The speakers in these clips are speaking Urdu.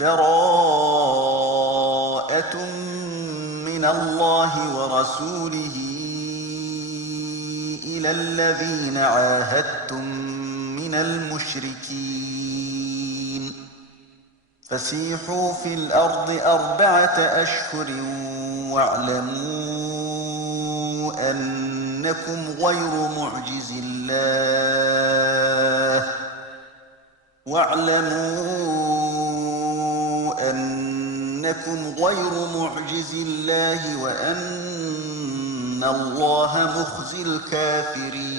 براءة من الله ورسوله إلى الذين عاهدتم من المشركين فسيحوا في الأرض 4 أشهر واعلموا أنكم غير معجز الله وأن الله مخزي الكافرين۔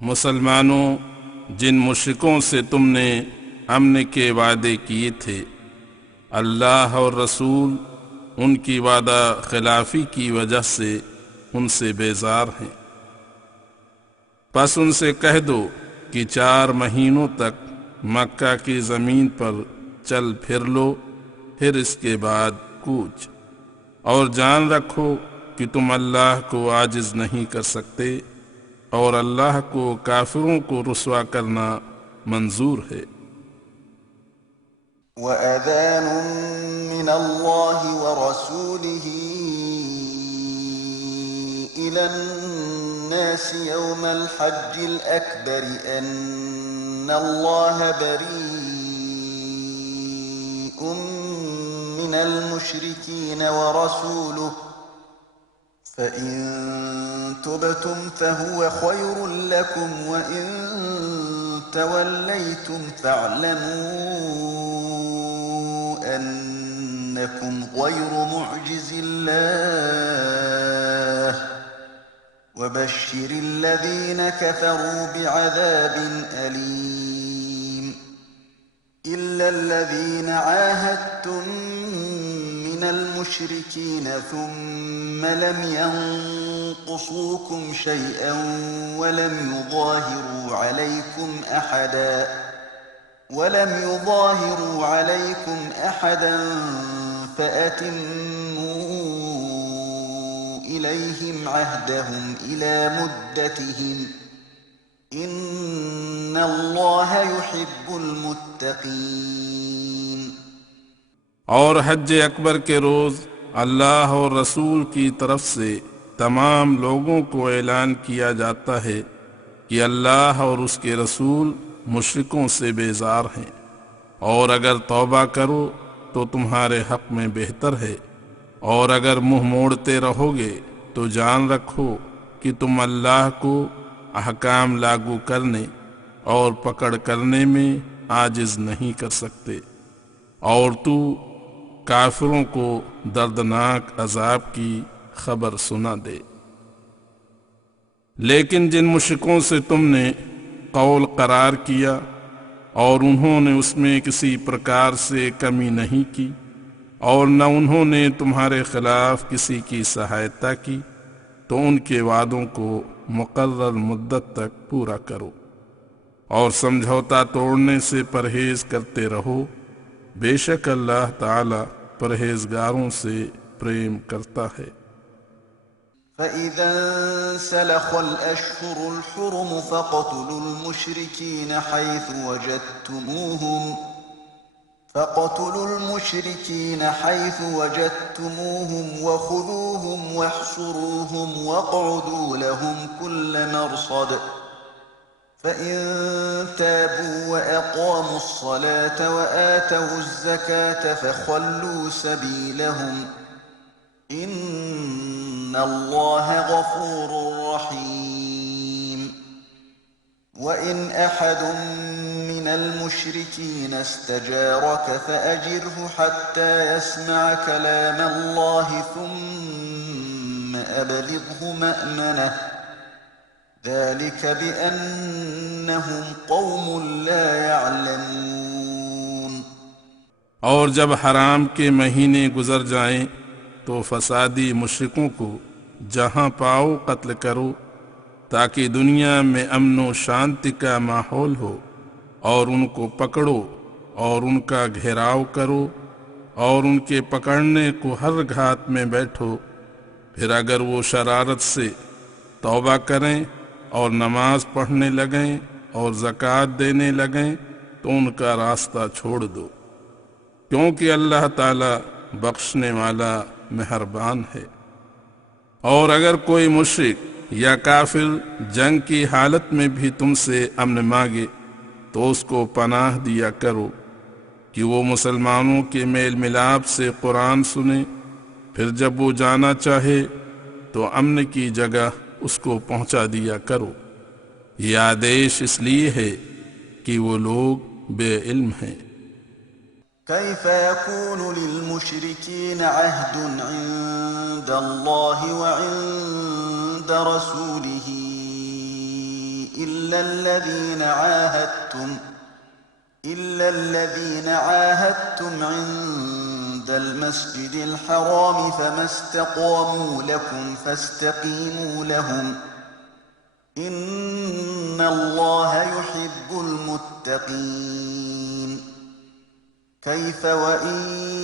مسلمانوں، جن مشرکوں سے تم نے امن کے وعدے کیے تھے، اللہ اور رسول ان کی وعدہ خلافی کی وجہ سے ان سے بیزار ہیں۔ پس ان سے کہہ دو کہ 4 مہینوں تک مکہ کی زمین پر چل پھر لو، پھر اس کے بعد کوچ، اور جان رکھو کہ تم اللہ کو عاجز نہیں کر سکتے، اور اللہ کو کافروں کو رسوا کرنا منظور ہے۔ وَأَذَانٌ مِّنَ اللَّهِ وَرَسُولِهِ إِلَى النَّاسِ يَوْمَ الْحَجِّ الْأَكْبَرِ أَنَّ اللَّهَ بَرِيءٌ مِّنَ الْمُشْرِكِينَ وَرَسُولُهُ فَإِن تُبْتُمْ فَهُوَ خَيْرٌ لَّكُمْ وَإِن تَوَلَّيْتُمْ فَاعْلَمُوا أَنَّكُمْ غَيْرُ مُعْجِزِ اللَّهِ وَبَشِّرِ الَّذِينَ كَفَرُوا بِعَذَابٍ أَلِيمٍ۔ إِلَّا الَّذِينَ عَاهَدتُّم مِّنَ الْمُشْرِكِينَ ثُمَّ لَمْ يَنقُصُوكُمْ شَيْئًا وَلَمْ يُظَاهِرُوا عَلَيْكُمْ أَحَدًا فَأَتِمُّوا إِلَيْهِمْ عَهْدَهُمْ إِلَى مُدَّتِهِمْ إِنَّ اللَّهَ يُحِبُّ الْمُتَّقِينَ۔ اور حج اکبر کے روز اللہ اور رسول کی طرف سے تمام لوگوں کو اعلان کیا جاتا ہے کہ اللہ اور اس کے رسول مشرکوں سے بیزار ہیں، اور اگر توبہ کرو تو تمہارے حق میں بہتر ہے، اور اگر منہ موڑتے رہو گے تو جان رکھو کہ تم اللہ کو احکام لاگو کرنے اور پکڑ کرنے میں عاجز نہیں کر سکتے، اور تو کافروں کو دردناک عذاب کی خبر سنا دے۔ لیکن جن مشرکوں سے تم نے قول قرار کیا اور انہوں نے اس میں کسی پرکار سے کمی نہیں کی، اور نہ انہوں نے تمہارے خلاف کسی کی سہایتا کی، تو ان کے وعدوں کو مقرر مدت تک پورا کرو، اور سمجھوتا توڑنے سے پرہیز کرتے رہو، بے شک اللہ تعالی پرہیزگاروں سے پریم کرتا ہے۔ فَإِذَا انْسَلَخَ الْأَشْهُرُ الْحُرُمُ فَاقْتُلُوا الْمُشْرِكِينَ حَيْثُ وَجَدتُّمُوهُمْ وَخُذُوهُمْ وَاحْصُرُوهُمْ وَاقْعُدُوا لَهُمْ كُلَّ مَرْصَدٍ فَإِن تَابُوا وَأَقَامُوا الصَّلَاةَ وَآتَوُا الزَّكَاةَ فَخَلُّوا سَبِيلَهُمْ إِنَّ اللَّهَ غَفُورٌ رَّحِيمٌ۔ وَإِنْ أَحَدٌ مِّنَ الْمُشْرِكِينَ اسْتَجَارَكَ فَأَجِرْهُ حَتَّى يَسْمَعَ كَلَامَ اللَّهِ ثُمَّ أَبْلِغْهُ مَأْمَنَهُ ذَلِكَ بِأَنَّهُمْ قَوْمٌ لَّا يَعْلَمُونَ۔ اور جب حرام کے مہینے گزر جائیں تو فسادی مشرکوں کو جہاں پاؤ قتل کرو، تاکہ دنیا میں امن و شانتی کا ماحول ہو، اور ان کو پکڑو اور ان کا گھیراؤ کرو، اور ان کے پکڑنے کو ہر گھات میں بیٹھو، پھر اگر وہ شرارت سے توبہ کریں اور نماز پڑھنے لگیں اور زکوٰۃ دینے لگیں تو تو ان کا راستہ چھوڑ دو، کیونکہ اللہ تعالی بخشنے والا مہربان ہے۔ اور اگر کوئی مشرک یا کافر جنگ کی حالت میں بھی تم سے امن مانگے تو اس کو پناہ دیا کرو کہ وہ مسلمانوں کے میل ملاپ سے قرآن سنے، پھر جب وہ جانا چاہے تو امن کی جگہ اس کو پہنچا دیا کرو۔ یہ آدیش اس لیے ہے کہ وہ لوگ بے علم ہیں۔ كيف يكون للمشركين عهد عند الله وعند رسوله إلا الذين عاهدتم عند المسجد الحرام فما استقاموا لكم فاستقيموا لهم إن الله يحب المتقين كيف وإن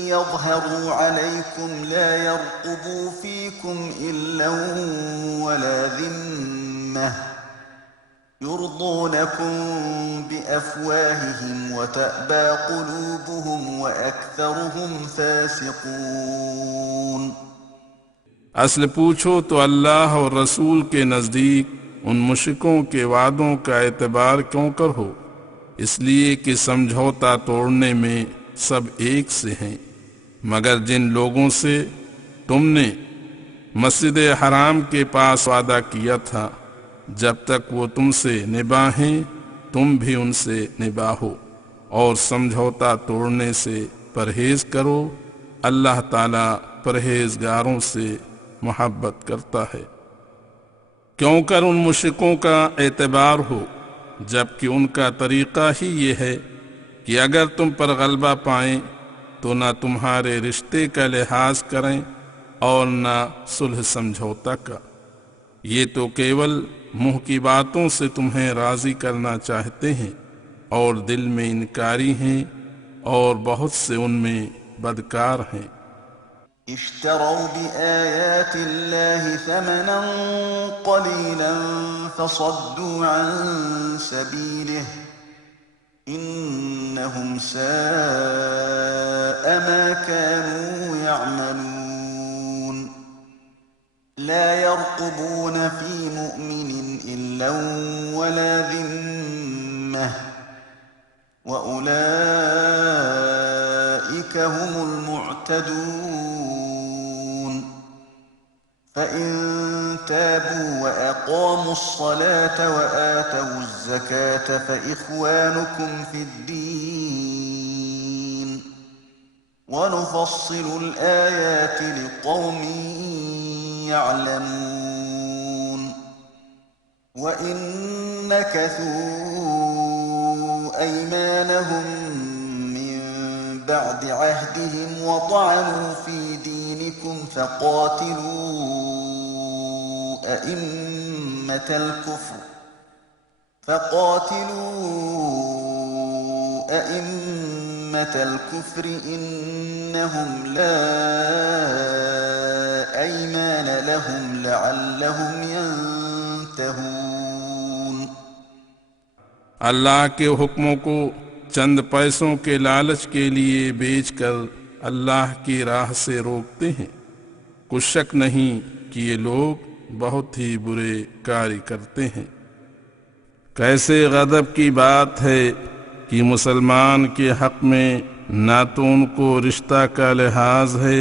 يظهروا عليكم لا يرقبوا فيكم إلا ولا ذمة يرضونكم بأفواههم وتأبى قلوبهم وأكثرهم فاسقون۔ اصل پوچھو تو اللہ اور رسول کے نزدیک ان مشرکوں کے وعدوں کا اعتبار کیوں کرو؟ اس لیے کہ سمجھوتا توڑنے میں سب ایک سے ہیں، مگر جن لوگوں سے تم نے مسجد حرام کے پاس وعدہ کیا تھا، جب تک وہ تم سے نباہیں تم بھی ان سے نباہو، اور سمجھوتا توڑنے سے پرہیز کرو، اللہ تعالی پرہیزگاروں سے محبت کرتا ہے۔ کیوں کر ان مشرکوں کا اعتبار ہو جبکہ ان کا طریقہ ہی یہ ہے کہ اگر تم پر غلبہ پائیں تو نہ تمہارے رشتے کا لحاظ کریں اور نہ صلح سمجھوتا کا، یہ تو کیول منہ کی باتوں سے تمہیں راضی کرنا چاہتے ہیں اور دل میں انکاری ہیں، اور بہت سے ان میں بدکار ہیں۔ اشتروا بآيات الله ثمنا قليلا فصدوا عن سبيله إنهم ساء ما كانوا يعملون لا يرقبون في مؤمن إلا ولا ذمة وأولئك هم المعتدون فإن تابوا وأقاموا الصلاة وآتوا الزكاة فإخوانكم في الدين ونفصل الآيات لقوم يعلمون وإن نكثوا أيمانهم من بعد عهدهم وطعنوا في دينكم فقاتلوا أئمة الكفر إنهم لا أيمان لهم لعلهم ينتهون۔ اللہ کے حکموں کو چند پیسوں کے لالچ کے لیے بیچ کر اللہ کی راہ سے روکتے ہیں، کچھ شک نہیں کہ یہ لوگ بہت ہی برے کاری کرتے ہیں۔ کیسے غضب کی بات ہے کہ مسلمان کے حق میں نہ تو ان کو رشتہ کا لحاظ ہے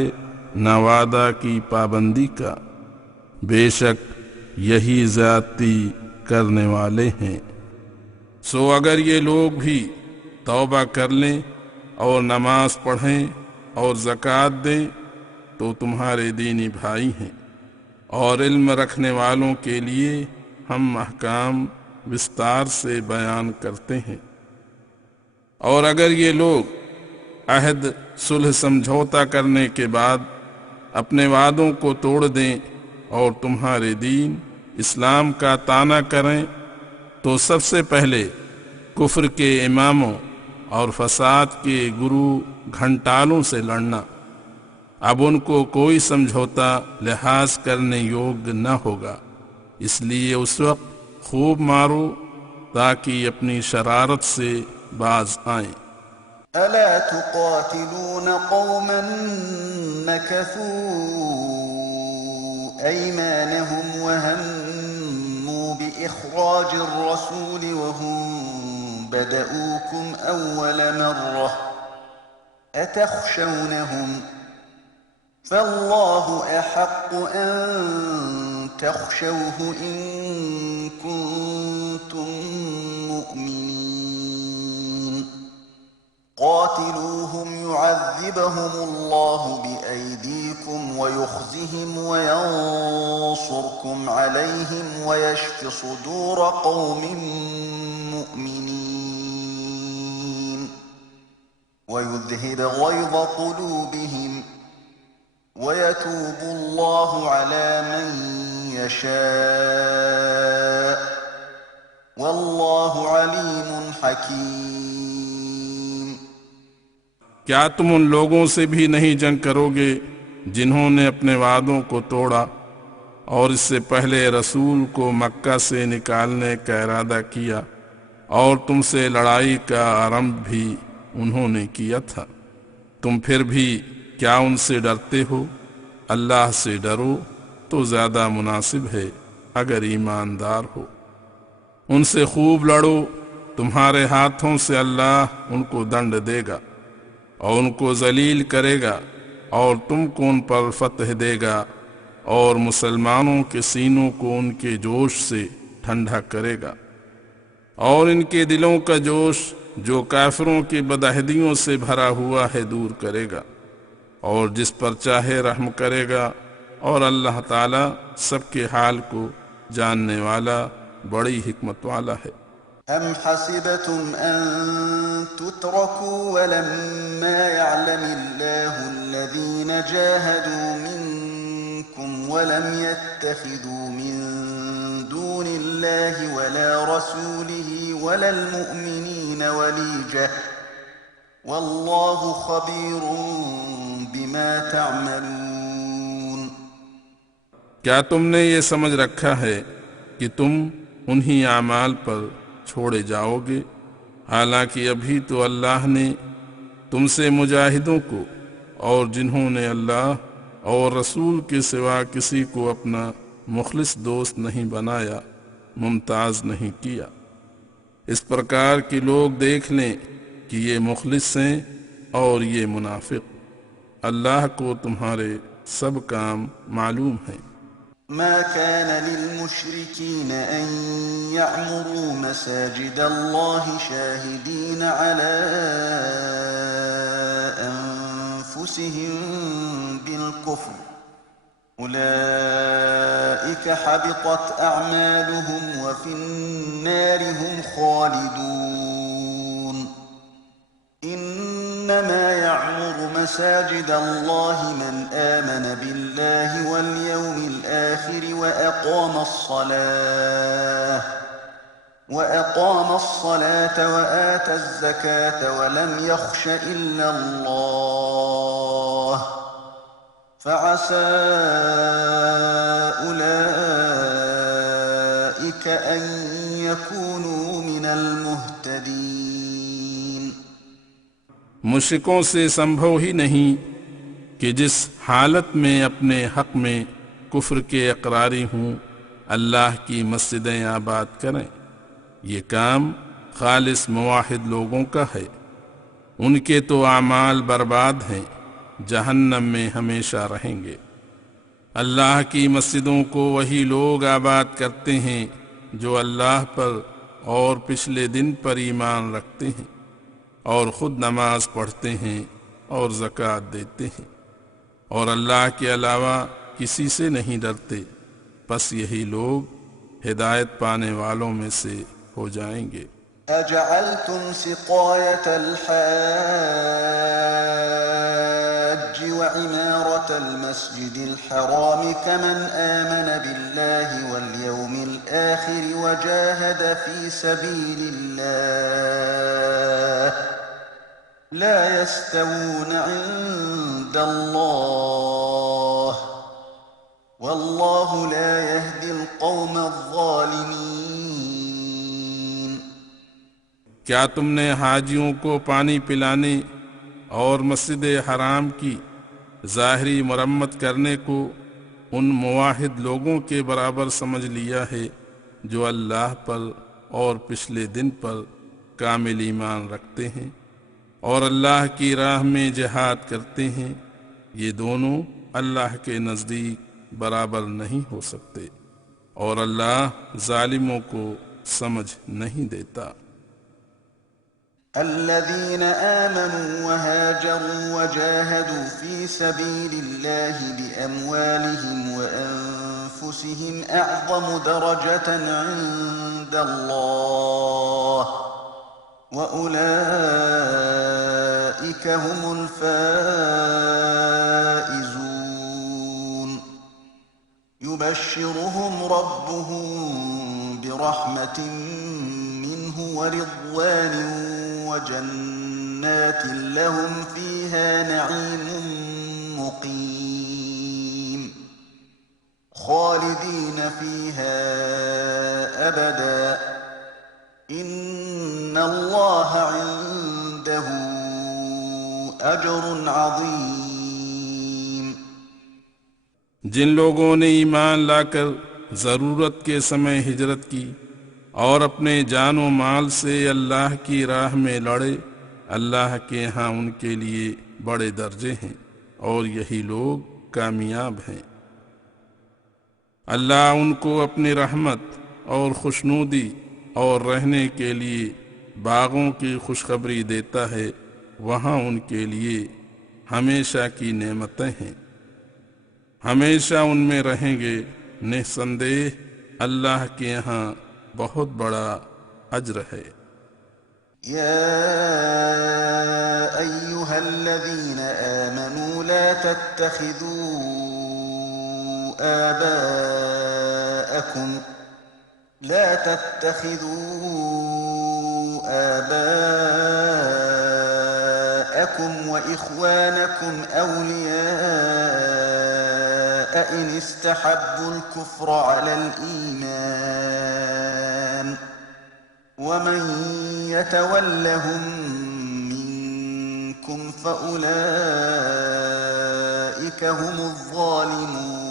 نہ وعدہ کی پابندی کا، بے شک یہی زیادتی کرنے والے ہیں۔ سو اگر یہ لوگ بھی توبہ کر لیں اور نماز پڑھیں اور زکوٰۃ دیں تو تمہارے دینی بھائی ہیں، اور علم رکھنے والوں کے لیے ہم احکام وستار سے بیان کرتے ہیں۔ اور اگر یہ لوگ عہد صلح سمجھوتا کرنے کے بعد اپنے وعدوں کو توڑ دیں اور تمہارے دین اسلام کا طعنہ کریں تو سب سے پہلے کفر کے اماموں اور فساد کے گرو گھنٹالوں سے لڑنا، اب ان کو کوئی سمجھوتا لحاظ کرنے یوگ نہ ہوگا، اس لیے اس وقت خوب مارو تاکہ اپنی شرارت سے باز آئیں۔ ألا تقاتلون قوما نكثوا أيمانهم وهموا بإخراج الرسول وهم بدؤوكم أول مرة أتخشونهم فالله أحق أن تخشوه إن كنتم مؤمنين قاتلوهم يعذبهم الله بأيديكم ويخزهم وينصركم عليهم ويشف صدور قوم مؤمنين ويذهب غيظ قلوبهم ويتوب الله على من يشاء والله عليم حكيم۔ کیا تم ان لوگوں سے بھی نہیں جنگ کرو گے جنہوں نے اپنے وعدوں کو توڑا اور اس سے پہلے رسول کو مکہ سے نکالنے کا ارادہ کیا، اور تم سے لڑائی کا آرمبھ بھی انہوں نے کیا تھا؟ تم پھر بھی کیا ان سے ڈرتے ہو؟ اللہ سے ڈرو تو زیادہ مناسب ہے اگر ایماندار ہو۔ ان سے خوب لڑو، تمہارے ہاتھوں سے اللہ ان کو دنڈ دے گا اور ان کو ذلیل کرے گا، اور تم کو ان پر فتح دے گا، اور مسلمانوں کے سینوں کو ان کے جوش سے ٹھنڈا کرے گا، اور ان کے دلوں کا جوش جو کافروں کی بدعہدیوں سے بھرا ہوا ہے دور کرے گا، اور جس پر چاہے رحم کرے گا، اور اللہ تعالی سب کے حال کو جاننے والا بڑی حکمت والا ہے۔ أم حسبتم أن تتركوا ولما يعلم الله الذين جاهدوا منكم ولم يتخذوا من دون الله ولا رسوله ولا المؤمنين وليجة والله خبير بما تعملون۔ کیا تم نے یہ سمجھ رکھا ہے کہ تم انہی اعمال پر چھوڑے جاؤ گے، حالانکہ ابھی تو اللہ نے تم سے مجاہدوں کو اور جنہوں نے اللہ اور رسول کے سوا کسی کو اپنا مخلص دوست نہیں بنایا ممتاز نہیں کیا۔ اس پرکار کہ لوگ دیکھ لیں کہ یہ مخلص ہیں اور یہ منافق۔ اللہ کو تمہارے سب کام معلوم ہیں۔ ما كان للمشركين أن يعمروا مساجد الله شاهدين على أنفسهم بالكفر أولئك حبطت أعمالهم وفي النار هم خالدون۔ إنما يعمر مساجد الله من آمن بالله واليوم الآخر وأقام الصلاة وآتى الزكاة ولم يخش إلا الله فعسى أولئك أن يكونوا من المهتدين۔ مشرکوں سے سمبھو ہی نہیں کہ جس حالت میں اپنے حق میں کفر کے اقراری ہوں اللہ کی مسجدیں آباد کریں۔ یہ کام خالص موحد لوگوں کا ہے، ان کے تو اعمال برباد ہیں، جہنم میں ہمیشہ رہیں گے۔ اللہ کی مسجدوں کو وہی لوگ آباد کرتے ہیں جو اللہ پر اور پچھلے دن پر ایمان رکھتے ہیں اور خود نماز پڑھتے ہیں اور زکوٰۃ دیتے ہیں اور اللہ کے علاوہ کسی سے نہیں ڈرتے، پس یہی لوگ ہدایت پانے والوں میں سے ہو جائیں گے۔ أجعلتم سقاية الحاج وعمارة المسجد الحرام كمن آمن بالله واليوم الآخر وجاهد في سبيل الله لا يستوون عند الله والله لا يهدي القوم الظالمين۔ کیا تم نے حاجیوں کو پانی پلانے اور مسجد حرام کی ظاہری مرمت کرنے کو ان موحد لوگوں کے برابر سمجھ لیا ہے جو اللہ پر اور پچھلے دن پر کامل ایمان رکھتے ہیں اور اللہ کی راہ میں جہاد کرتے ہیں؟ یہ دونوں اللہ کے نزدیک برابر نہیں ہو سکتے، اور اللہ ظالموں کو سمجھ نہیں دیتا۔ الذين آمنوا وهاجروا وجاهدوا في سبيل الله بأموالهم وأنفسهم أعظم درجة عند الله وأولئك هم الفائزون يبشرهم ربهم برحمة منه ورضوان وجنات لهم فيها نعيم مقيم خالدين فيها أبدا إن الله عنده أجر عظيم۔ جن لوگوں نے ایمان لا کر ضرورت کے سمے ہجرت کی اور اپنے جان و مال سے اللہ کی راہ میں لڑے، اللہ کے ہاں ان کے لیے بڑے درجے ہیں اور یہی لوگ کامیاب ہیں۔ اللہ ان کو اپنی رحمت اور خوشنودی اور رہنے کے لیے باغوں کی خوشخبری دیتا ہے، وہاں ان کے لیے ہمیشہ کی نعمتیں ہیں، ہمیشہ ان میں رہیں گے، نسندیہ اللہ کے یہاں بہت بڑا اجر ہے۔ يا أيها الذين آمنوا لا تتخذوا آباءكم وإخوانكم أولياء إن استحبوا الكفر على الإيمان ومن يتولهم منكم فأولئك هم الظالمون۔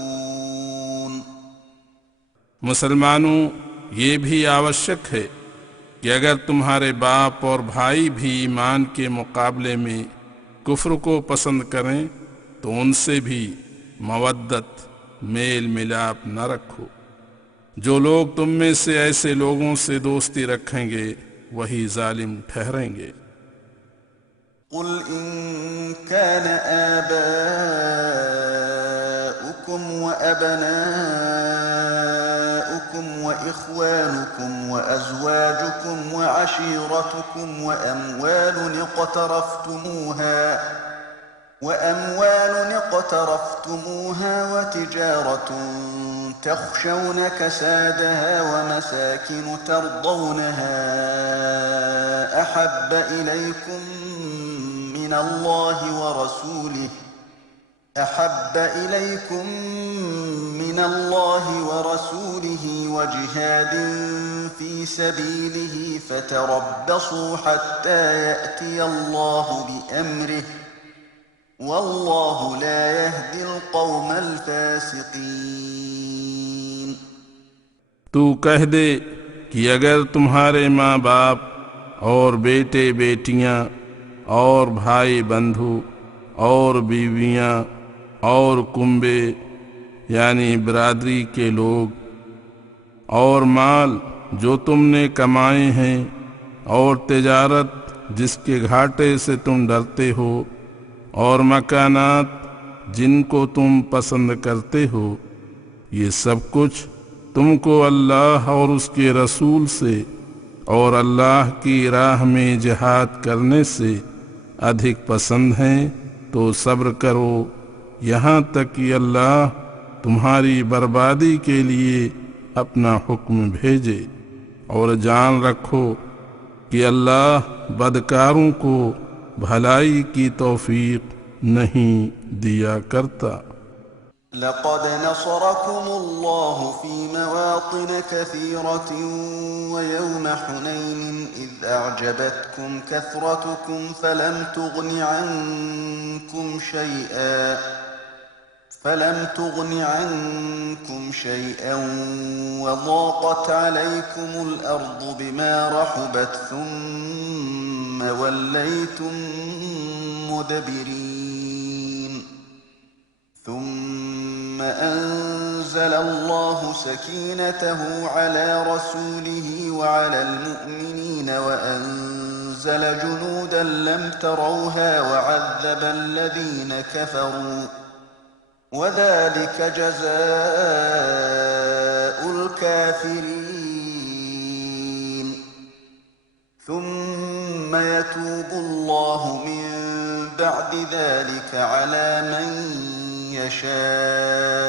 مسلمانوں، یہ بھی آوشک ہے کہ اگر تمہارے باپ اور بھائی بھی ایمان کے مقابلے میں کفر کو پسند کریں تو ان سے بھی مودت میل ملاپ نہ رکھو۔ جو لوگ تم میں سے ایسے لوگوں سے دوستی رکھیں گے وہی ظالم ٹھہریں گے۔ قل إن كان آباؤكم وأبناؤكم وإخوانكم وأزواجكم وعشيرتكم وأموال اقترفتموها وتجارة تخشون كسادها ومساكن ترضونها أحب إليكم من الله ورسوله وجهاد في سبيله فتربصوا حتى يأتي الله بأمره والله لا يهدي القوم الفاسقين۔ تو کہہ دے کہ اگر تمہارے ماں باپ اور بیٹے بیٹیاں اور بھائی بندھو اور بیویاں اور کنبے یعنی برادری کے لوگ اور مال جو تم نے کمائے ہیں اور تجارت جس کے گھاٹے سے تم ڈرتے ہو اور مکانات جن کو تم پسند کرتے ہو، یہ سب کچھ تم کو اللہ اور اس کے رسول سے اور اللہ کی راہ میں جہاد کرنے سے ادھک پسند ہیں، تو صبر کرو یہاں تک کہ اللہ تمہاری بربادی کے لیے اپنا حکم بھیجے، اور جان رکھو کہ اللہ بدکاروں کو بھلائی کی توفیق نہیں دیا کرتا۔ لقد نصركم الله في مواطن كثيرة ويوم حنين إذ أعجبتكم كثرتكم فلم تغن عنكم شيئا وضاقت عليكم الأرض بما رحبت ثم وليتم مدبرين ثم أنزل الله سكينته على رسوله وعلى المؤمنين وأنزل جنودا لم تروها وعذب الذين كفروا وذلك جزاء الكافرين ثم يتوب الله من بعد ذلك على من يشاء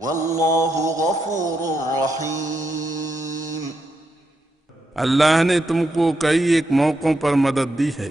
والله غفور رحيم. اللہ نے تم کو کئی ایک موقعوں پر مدد دی ہے،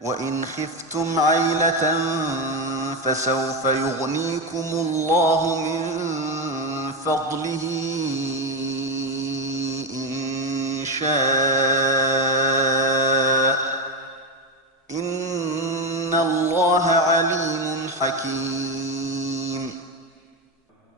وإن خفتم عيلة فسوف يغنيكم الله من فضله إن شاء إن الله عليم حكيم.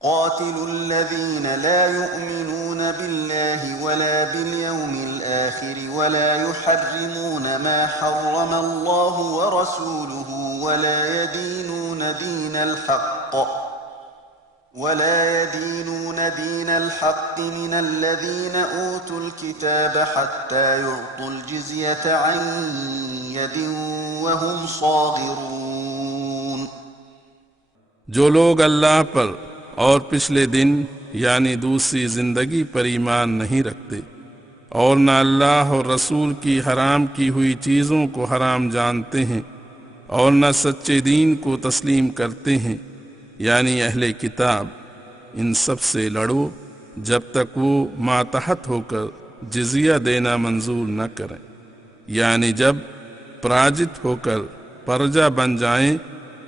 قاتلوا الذين لا يؤمنون بالله ولا باليوم الآخر ولا يحرمون ما حرم الله ورسوله ولا يدينون دين الحق من الذين أوتوا الكتاب حتى يعطوا الجزية عن يد وهم صاغرون. جو لوگ اللہ پر اور پچھلے دن یعنی دوسری زندگی پر ایمان نہیں رکھتے اور نہ اللہ اور رسول کی حرام کی ہوئی چیزوں کو حرام جانتے ہیں اور نہ سچے دین کو تسلیم کرتے ہیں یعنی اہل کتاب، ان سب سے لڑو جب تک وہ ماتحت ہو کر جزیہ دینا منظور نہ کریں، یعنی جب پراجت ہو کر پرجا بن جائیں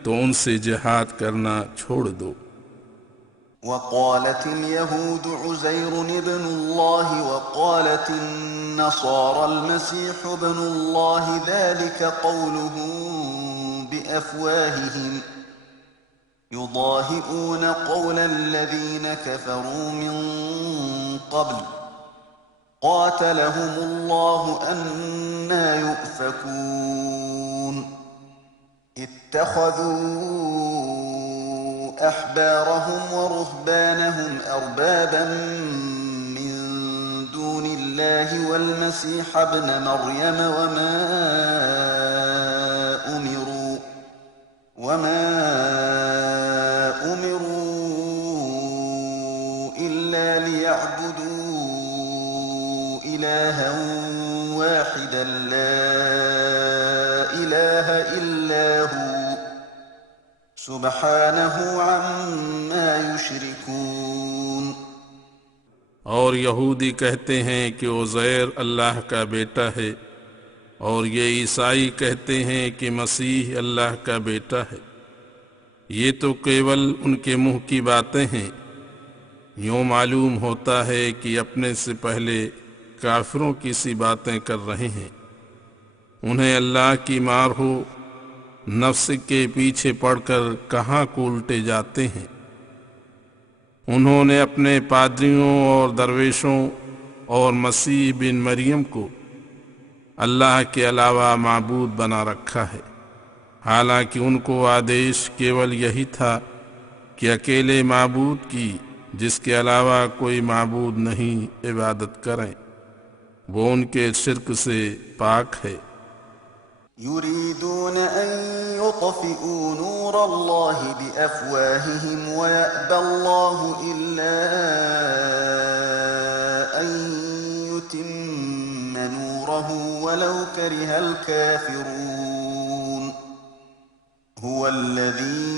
تو ان سے جہاد کرنا چھوڑ دو. وقالت اليهود عزير ابن الله وقالت النصارى المسيح ابن الله ذلك قولهم بأفواههم يضاهئون قول الذين كفروا من قبل قاتلهم الله أنى يؤفكون. اتخذوا أحبارهم ورهبانهم أربابا من دون الله الله والمسيح ابن مريم وما أمروا إلا ليعبدوا إلها واحدا لا إله إلا هو سبحانه عما يشركون۔ اور یہودی کہتے ہیں کہ عزیر اللہ کا بیٹا ہے، اور یہ عیسائی کہتے ہیں کہ مسیح اللہ کا بیٹا ہے۔ یہ تو کیول ان کے منہ کی باتیں ہیں۔ یوں معلوم ہوتا ہے کہ اپنے سے پہلے کافروں کی سی باتیں کر رہے ہیں۔ انہیں اللہ کی مار ہو، نفس کے پیچھے پڑ کر کہاں کو الٹے جاتے ہیں۔ انہوں نے اپنے پادریوں اور درویشوں اور مسیح بن مریم کو اللہ کے علاوہ معبود بنا رکھا ہے، حالانکہ ان کو آدیش کیول یہی تھا کہ اکیلے معبود کی جس کے علاوہ کوئی معبود نہیں عبادت کریں۔ وہ ان کے شرک سے پاک ہے۔ يريدون أن يطفئوا نور الله بأفواههم ويأبى الله إلا أن يتم نوره ولو كره الكافرون۔ هو الذي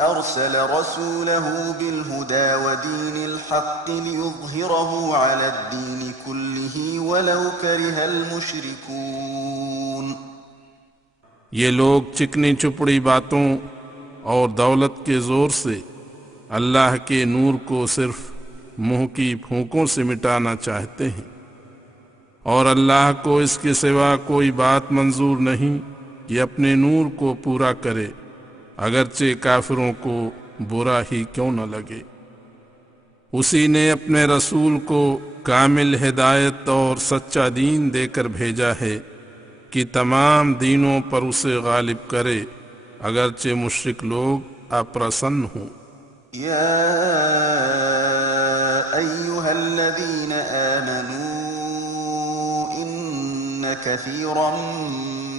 أرسل رسوله بالهدى ودين الحق ليظهره على الدين كله ولو كره المشركون۔ یہ لوگ چکنی چپڑی باتوں اور دولت کے زور سے اللہ کے نور کو صرف منہ کی پھونکوں سے مٹانا چاہتے ہیں، اور اللہ کو اس کے سوا کوئی بات منظور نہیں کہ اپنے نور کو پورا کرے، اگرچہ کافروں کو برا ہی کیوں نہ لگے۔ اسی نے اپنے رسول کو کامل ہدایت اور سچا دین دے کر بھیجا ہے کہ تمام دینوں پر اسے غالب کرے، اگرچہ مشرک لوگ اپرسن ہوں۔ یا ایہا الذین آمنوا ان کثیرا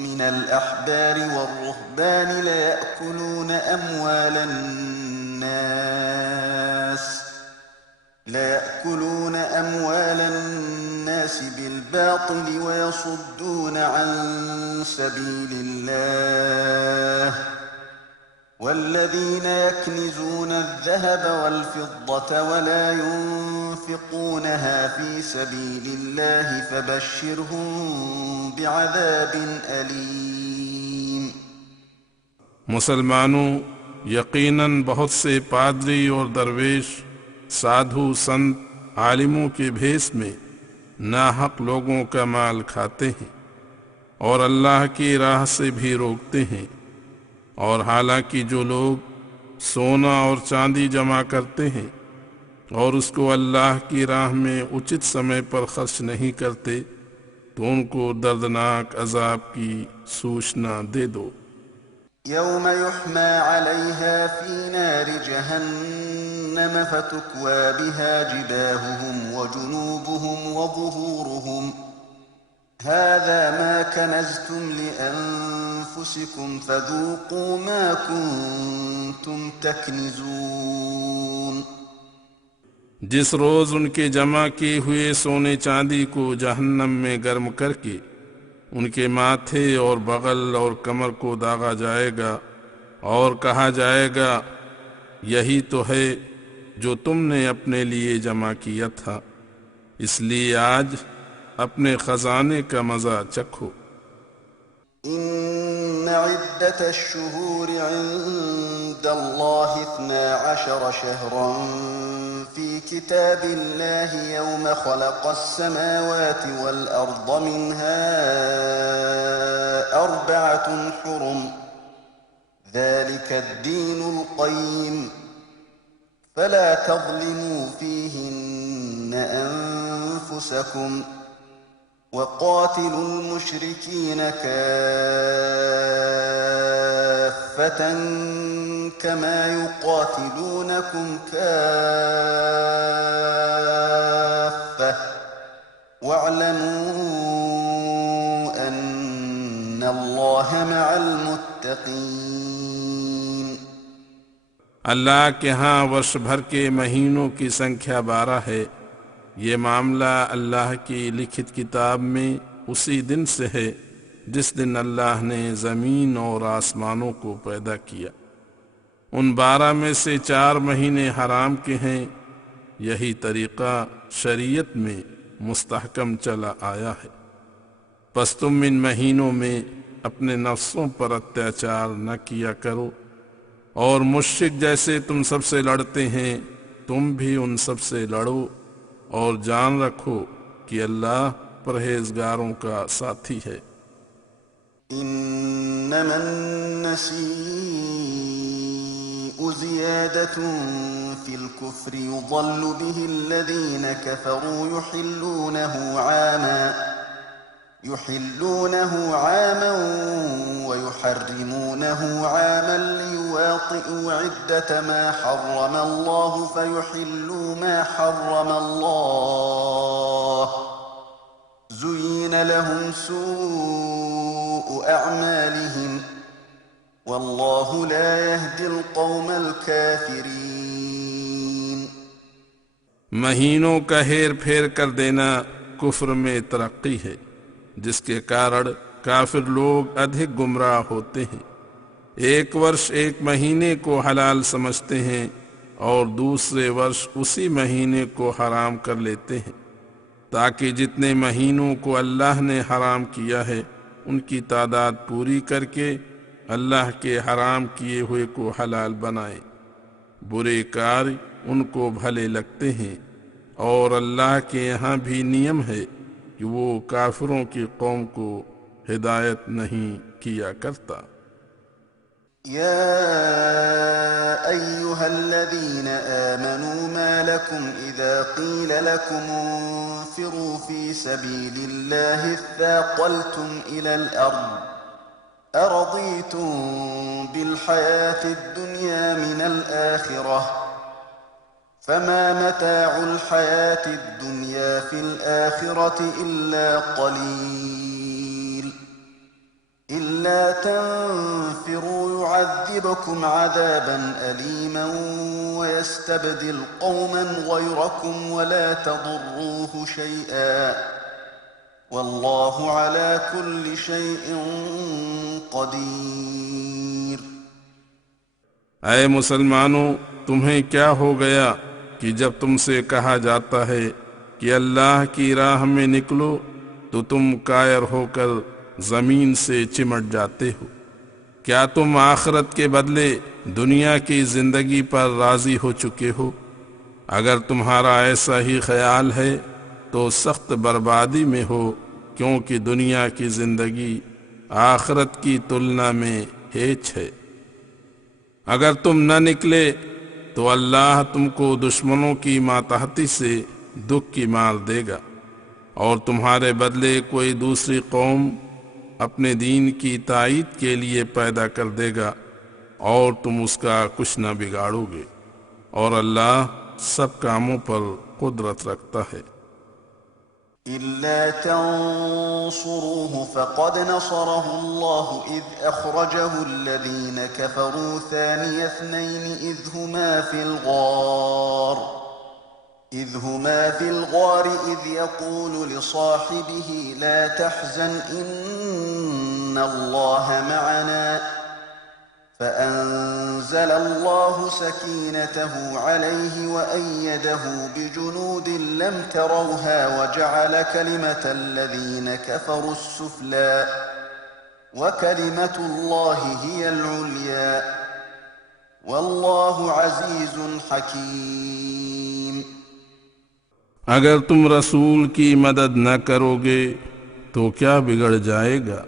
من الأحبار والرهبان ليأكلون أموال الناس بالباطل ويصدون عن سبيل الله، والذين يكنزون الذهب والفضة ولا ينفقونها في سبيل الله فبشرهم بعذاب أليم۔ مسلمانوں، یقیناً بہت سے پادری اور درویش سادھو سنت عالموں کے بھیس میں ناحق لوگوں کا مال کھاتے ہیں اور اللہ کی راہ سے بھی روکتے ہیں، اور حالانکہ جو لوگ سونا اور چاندی جمع کرتے ہیں اور اس کو اللہ کی راہ میں اچت سمے پر خرچ نہیں کرتے تو ان کو دردناک عذاب کی سوچنا دے دو۔ يوم يحمى عليها في نار جهنم فتكوى بها جباههم وجنوبهم وظهورهم هذا ما كنزتم لأنفسكم فذوقوا ما كنتم تكنزون۔ جس روز ان کے جمع کیے ہوئے سونے چاندی کو جہنم میں گرم کر کے ان کے ماتھے اور بغل اور کمر کو داغا جائے گا اور کہا جائے گا یہی تو ہے جو تم نے اپنے لیے جمع کیا تھا، اس لیے آج اپنے خزانے کا مزہ چکھو۔ إن عدة الشهور عند الله 12 شهرا في كتاب الله يوم خلق السماوات والأرض منها 4 حرم ذلك الدين القيم فلا تظلموا فيهن أنفسكم وقاتلوا المشركين كافة كما يقاتلونكم كافة اللہ کے ہاں ورش بھر کے مہینوں کی سنکھیا 12 ہے۔ یہ معاملہ اللہ کی لکھت کتاب میں اسی دن سے ہے جس دن اللہ نے زمین اور آسمانوں کو پیدا کیا۔ ان 12 میں سے 4 مہینے حرام کے ہیں۔ یہی طریقہ شریعت میں مستحکم چلا آیا ہے۔ پس تم ان مہینوں میں اپنے نفسوں پر اتیاچار نہ کیا کرو، اور مشرک جیسے تم سب سے لڑتے ہیں تم بھی ان سب سے لڑو، اور جان رکھو کہ اللہ پرہیزگاروں کا ساتھی ہے۔ إنما النسيء زيادة في الكفر يضل به الذين كفروا يحلونه عاما ويحرمونه عاما ليواطئوا عدة ما حرم الله فيحلوا ما حرم الله زين لهم سوء أعمالهم والله لا يهدي القوم الكافرين۔ مہینوں کا ہیر پھیر کر دینا کفر میں ترقی ہے، جس کے کارن کافر لوگ ادھک گمراہ ہوتے ہیں۔ ایک ورش ایک مہینے کو حلال سمجھتے ہیں اور دوسرے ورش اسی مہینے کو حرام کر لیتے ہیں، تاکہ جتنے مہینوں کو اللہ نے حرام کیا ہے ان کی تعداد پوری کر کے اللہ کے حرام کیے ہوئے کو حلال بنائیں۔ برے کار ان کو بھلے لگتے ہیں، اور اللہ کے یہاں بھی نیم ہے کہ وہ کافروں کی قوم کو ہدایت نہیں کیا کرتا۔ يا أيها الذين آمنوا ما لكم إذا قيل لكم انفروا في سبيل الله اثاقلتم إلى الأرض أرضيتم بالحياة الدنيا من الآخرة فما متاع الحياة الدنيا في الآخرة إلا قليل إلا تنفروا يعذبكم عذابا أليما ويستبدل قوما غيركم ولا تضروه شيئا والله على كل شيء قدير۔ اے مسلمانوں، تمہیں کیا ہو گیا کہ جب تم سے کہا جاتا ہے کہ اللہ کی راہ میں نکلو تو تم کائر ہو کر زمین سے چمٹ جاتے ہو؟ کیا تم آخرت کے بدلے دنیا کی زندگی پر راضی ہو چکے ہو؟ اگر تمہارا ایسا ہی خیال ہے تو سخت بربادی میں ہو، کیونکہ دنیا کی زندگی آخرت کی تلنا میں ہیچ ہے۔ اگر تم نہ نکلے تو اللہ تم کو دشمنوں کی ماتحتی سے دکھ کی مار دے گا، اور تمہارے بدلے کوئی دوسری قوم اپنے دین کی تائید کے لیے پیدا کر دے گا، اور تم اس کا کچھ نہ بگاڑو گے، اور اللہ سب کاموں پر قدرت رکھتا ہے۔ إلا تنصروه فقد نصره الله إذ أخرجه الذين كفروا ثاني اثنين إذ هما في الغار إذ يقول لصاحبه لا تحزن إن الله معنا فأنزل الله سكينته عليه وأيده بجنود لم تروها وجعل كلمة الذين كفروا السفلى وكلمة الله هي العليا والله عزيز حكيم۔ اگر تم رسول کی مدد نہ کرو گے تو کیا بگڑ جائے گا؟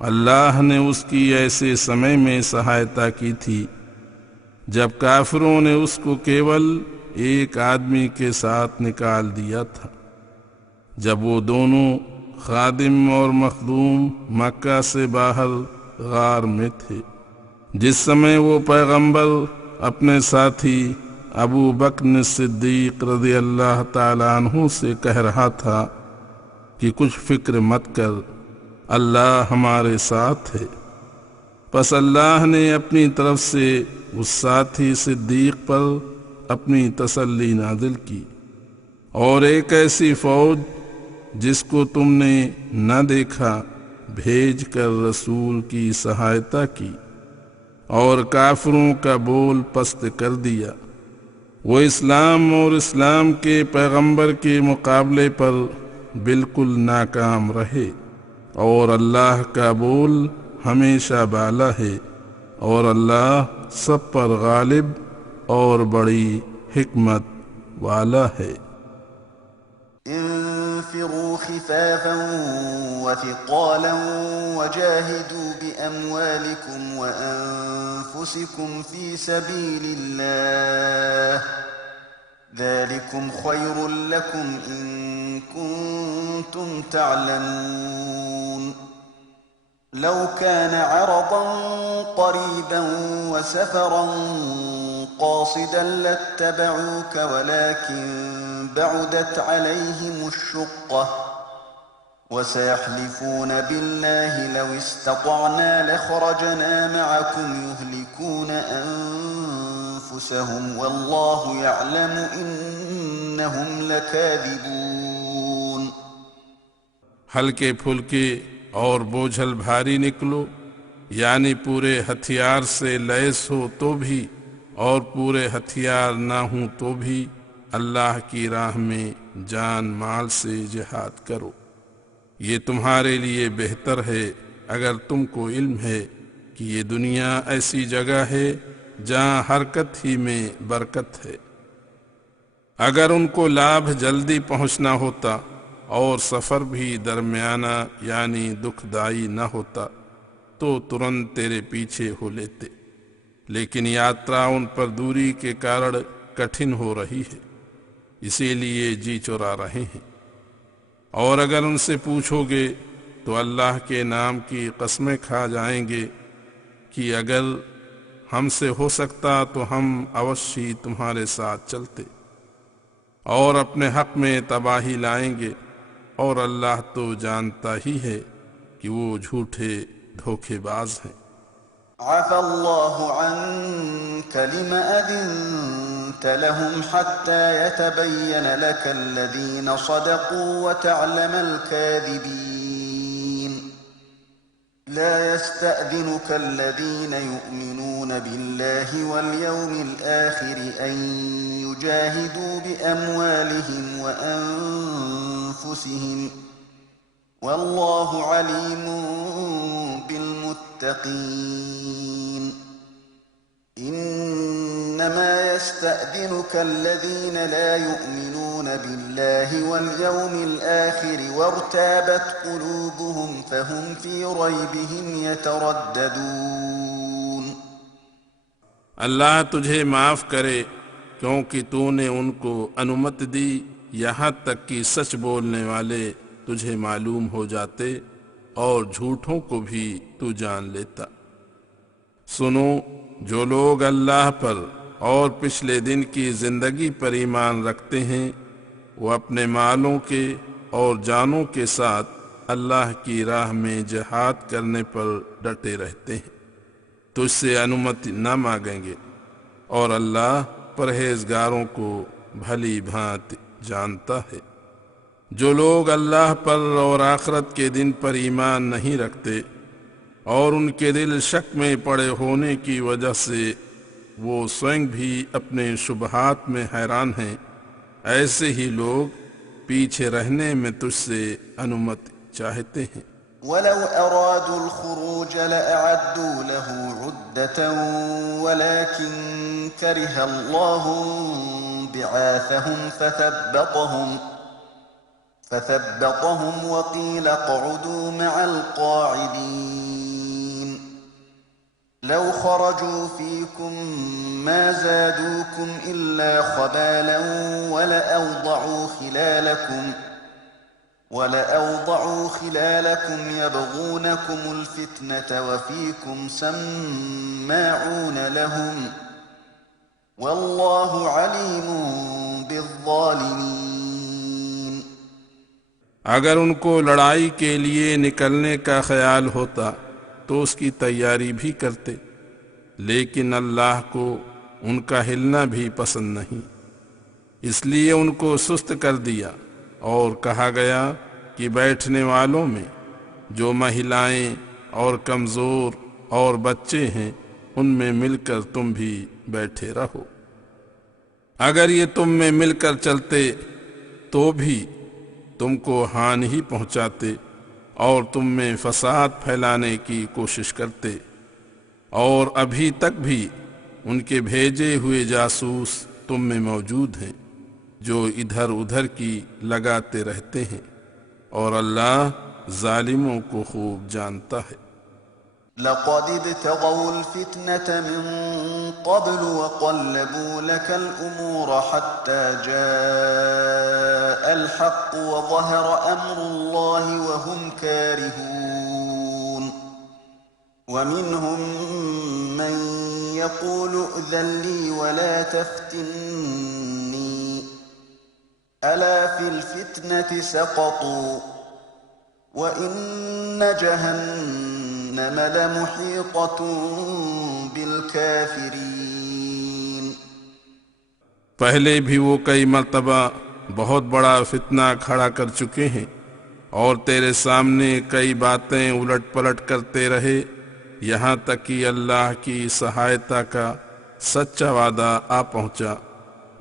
اللہ نے اس کی ایسے سمے میں سہایتا کی تھی جب کافروں نے اس کو کیول ایک آدمی کے ساتھ نکال دیا تھا، جب وہ دونوں خادم اور مخدوم مکہ سے باہر غار میں تھے، جس سمے وہ پیغمبر اپنے ساتھی ابو بکر صدیق رضی اللہ تعالیٰ عنہ سے کہہ رہا تھا کہ کچھ فکر مت کر، اللہ ہمارے ساتھ ہے۔ پس اللہ نے اپنی طرف سے اس ساتھی صدیق پر اپنی تسلی نازل کی اور ایک ایسی فوج جس کو تم نے نہ دیکھا بھیج کر رسول کی سہایتا کی اور کافروں کا بول پست کر دیا۔ وہ اسلام اور اسلام کے پیغمبر کے مقابلے پر بالکل ناکام رہے، اور اللہ کا بول ہمیشہ بالا ہے، اور اللہ سب پر غالب اور بڑی حکمت والا ہے۔ انفروا خفافا وثقالا وجاهدوا بأموالكم وأنفسكم في سبيل الله ذلكم خير لكم إن كنتم تعلمون لو كان عرضا قريبا وسفرا قاصدا لاتبعوك ولكن بعدت عليهم الشقة وسيحلفون بالله لو استطعنا لخرجنا معكم يهلكون أنفسهم والله يعلم إنهم لكاذبون۔ ہلکے پھلکے اور بوجھل بھاری نکلو، یعنی پورے ہتھیار سے لیس ہو تو بھی اور پورے ہتھیار نہ ہوں تو بھی اللہ کی راہ میں جان مال سے جہاد کرو، یہ تمہارے لیے بہتر ہے اگر تم کو علم ہے کہ یہ دنیا ایسی جگہ ہے جہاں حرکت ہی میں برکت ہے۔ اگر ان کو لابھ جلدی پہنچنا ہوتا اور سفر بھی درمیانہ یعنی دکھ دائی نہ ہوتا تو ترنت تیرے پیچھے ہو لیتے، لیکن یاترا ان پر دوری کے کارن کٹھن ہو رہی ہے، اسی لیے جی چرا رہے ہیں۔ اور اگر ان سے پوچھو گے تو اللہ کے نام کی قسمیں کھا جائیں گے کہ اگر ہم سے ہو سکتا تو ہم اوشی تمہارے ساتھ چلتے، اور اپنے حق میں تباہی لائیں گے، اور اللہ تو جانتا ہی ہے کہ وہ جھوٹے دھوکے باز ہیں۔ عفى الله عنك لم أذنت لهم حتى يتبين لك الذين صدقوا وتعلم الكاذبين لا يستأذنك الذين يؤمنون بالله واليوم الآخر أن يجاهدوا بأموالهم وأنفسهم والله عليم بالمتقين إنما يستأذنك الذين لا يؤمنون بالله واليوم الآخر وارتابت قلوبهم فهم في ريبهم يترددون۔ اللہ تجھے معاف کرے کیونکہ تو نے ان کو انمت دی یہاں تک کہ سچ بولنے والے تجھے معلوم ہو جاتے اور جھوٹوں کو بھی تو جان لیتا۔ سنو، جو لوگ اللہ پر اور پچھلے دن کی زندگی پر ایمان رکھتے ہیں وہ اپنے مالوں کے اور جانوں کے ساتھ اللہ کی راہ میں جہاد کرنے پر ڈٹے رہتے ہیں، تجھ سے انمتی نہ مانگیں گے، اور اللہ پرہیزگاروں کو بھلی بھانت جانتا ہے۔ جو لوگ اللہ پر اور آخرت کے دن پر ایمان نہیں رکھتے اور ان کے دل شک میں پڑے ہونے کی وجہ سے وہ سوئم بھی اپنے شبہات میں حیران ہیں، ایسے ہی لوگ پیچھے رہنے میں تجھ سے انمتی چاہتے ہیں۔ ولو أرادوا الخروج لأعدوا له عدة ولكن كره الله بعاثهم فثبطهم وقيل اقعدوا مع القاعدين لو خرجوا فيكم ما زادوكم إلا خبالا ولأوضعوا خلالكم يبغونكم الفتنة وفيكم سماعون لهم والله عليم بالظالمين۔ اگر ان کو لڑائی کے لیے نکلنے کا خیال ہوتا تو اس کی تیاری بھی کرتے، لیکن اللہ کو ان کا ہلنا بھی پسند نہیں، اس لیے ان کو سست کر دیا، اور کہا گیا کہ بیٹھنے والوں میں جو مہلائیں اور کمزور اور بچے ہیں ان میں مل کر تم بھی بیٹھے رہو۔ اگر یہ تم میں مل کر چلتے تو بھی تم کو ہانی ہی پہنچاتے اور تم میں فساد پھیلانے کی کوشش کرتے، اور ابھی تک بھی ان کے بھیجے ہوئے جاسوس تم میں موجود ہیں جو ادھر ادھر کی لگاتے رہتے ہیں، اور اللہ ظالموں کو خوب جانتا ہے۔ لقد ابتغوا الفتنة من قبل وقلبوا لك الأمور حتى جاء الحق وظهر أمر الله وهم كارهون ومنهم من يقول ائذن لي ولا تفتني ألا في الفتنة سقطوا وإن جهنم لمحيطة بالكافرين۔ پہلے بھی وہ کئی مرتبہ بہت بڑا فتنہ کھڑا کر چکے ہیں، اور تیرے سامنے کئی باتیں الٹ پلٹ کرتے رہے، یہاں تک کہ اللہ کی سہایتا کا سچا وعدہ آ پہنچا،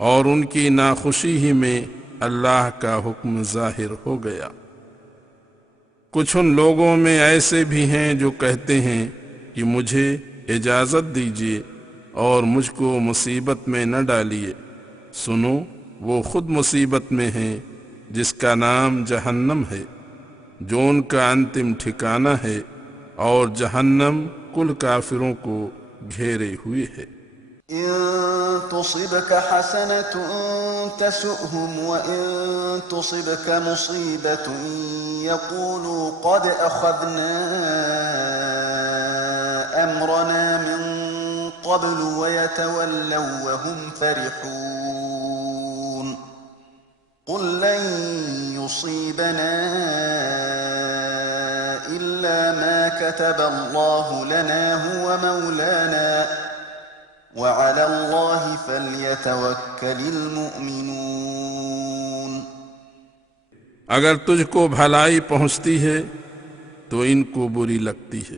اور ان کی ناخوشی ہی میں اللہ کا حکم ظاہر ہو گیا۔ کچھ ان لوگوں میں ایسے بھی ہیں جو کہتے ہیں کہ مجھے اجازت دیجیے اور مجھ کو مصیبت میں نہ ڈالیے، سنو وہ خود مصیبت میں ہیں جس کا نام جہنم ہے، جو ان کا انتم ٹھکانہ ہے، اور جہنم کل کافروں کو گھیرے ہوئے ہے۔ إن تصبك حسنة تسؤهم وإن تصبك مصيبة يقولوا قد أخذنا أمرنا من قبل ويتولوا وهم فرحون قل لن يصيبنا إلا ما كتب الله لنا هو مولانا وعلى الله فليتوكل المؤمنون۔ اگر تجھ کو بھلائی پہنچتی ہے تو ان کو بری لگتی ہے،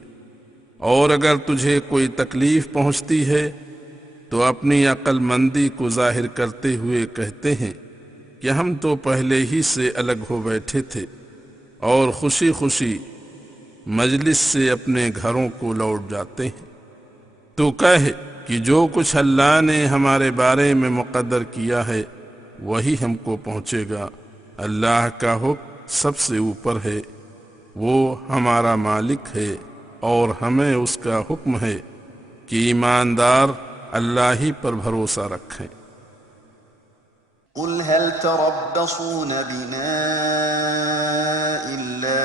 اور اگر تجھے کوئی تکلیف پہنچتی ہے تو اپنی عقل مندی کو ظاہر کرتے ہوئے کہتے ہیں کہ ہم تو پہلے ہی سے الگ ہو بیٹھے تھے، اور خوشی خوشی مجلس سے اپنے گھروں کو لوٹ جاتے ہیں۔ تو کہے کہ جو کچھ اللہ نے ہمارے بارے میں مقدر کیا ہے وہی ہم کو پہنچے گا، اللہ کا حکم سب سے اوپر ہے، وہ ہمارا مالک ہے، اور ہمیں اس کا حکم ہے کہ ایماندار اللہ ہی پر بھروسہ رکھیں۔ قل هل تربصون بنا إلا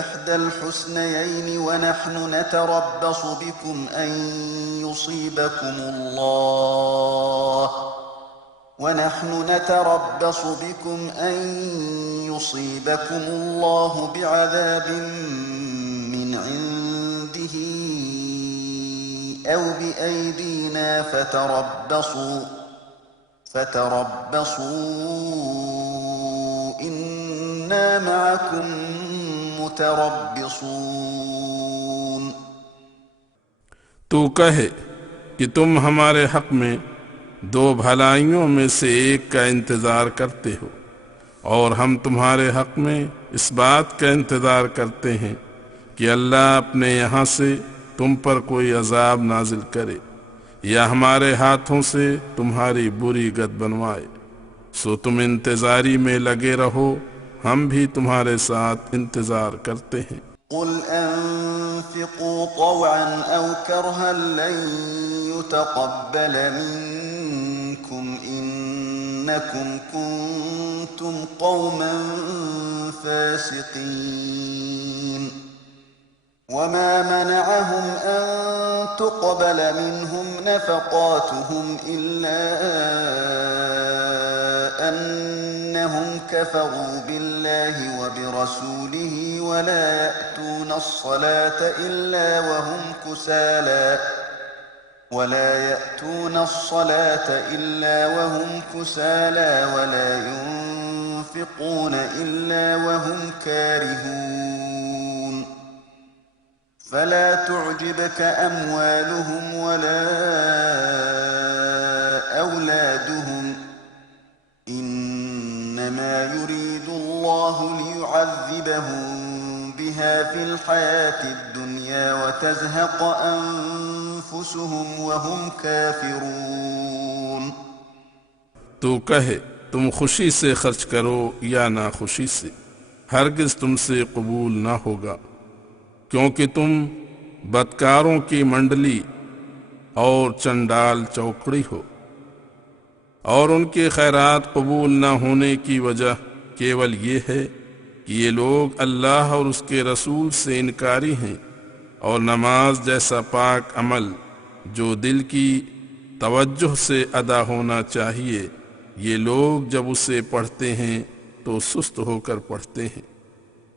إحدى الحسنيين ونحن نتربص بكم أن يصيبكم الله بعذاب من عنده أو بأيدينا فتربصوا إنا معكم متربصون۔ تو کہے کہ تم ہمارے حق میں دو بھلائیوں میں سے ایک کا انتظار کرتے ہو، اور ہم تمہارے حق میں اس بات کا انتظار کرتے ہیں کہ اللہ اپنے یہاں سے تم پر کوئی عذاب نازل کرے یا ہمارے ہاتھوں سے تمہاری بری گت بنوائے، سو تم انتظاری میں لگے رہو، ہم بھی تمہارے ساتھ انتظار کرتے ہیں۔ قل انفقوا طوعا او كرها لن يتقبل منكم انكم كنتم قوما فاسقين وما منعهم ان تقبل منهم نفقاتهم الا انهم إنهم كفروا بالله وبرسوله ولا يأتون الصلاة إلا وهم كسالى ولا ينفقون إلا وهم كارهون فلا تعجبك أموالهم ولا أولادهم إنما يريد الله ليعذبهم بها في الحياة الدنيا وتزهق أنفسهم وهم كافرون. تو کہے تم خوشی سے خرچ کرو یا ناخوشی سے، ہرگز تم سے قبول نہ ہوگا، کیونکہ تم بدکاروں کی منڈلی اور چنڈال چوکڑی ہو، اور ان کے خیرات قبول نہ ہونے کی وجہ کیول یہ ہے کہ یہ لوگ اللہ اور اس کے رسول سے انکاری ہیں، اور نماز جیسا پاک عمل جو دل کی توجہ سے ادا ہونا چاہیے، یہ لوگ جب اسے پڑھتے ہیں تو سست ہو کر پڑھتے ہیں،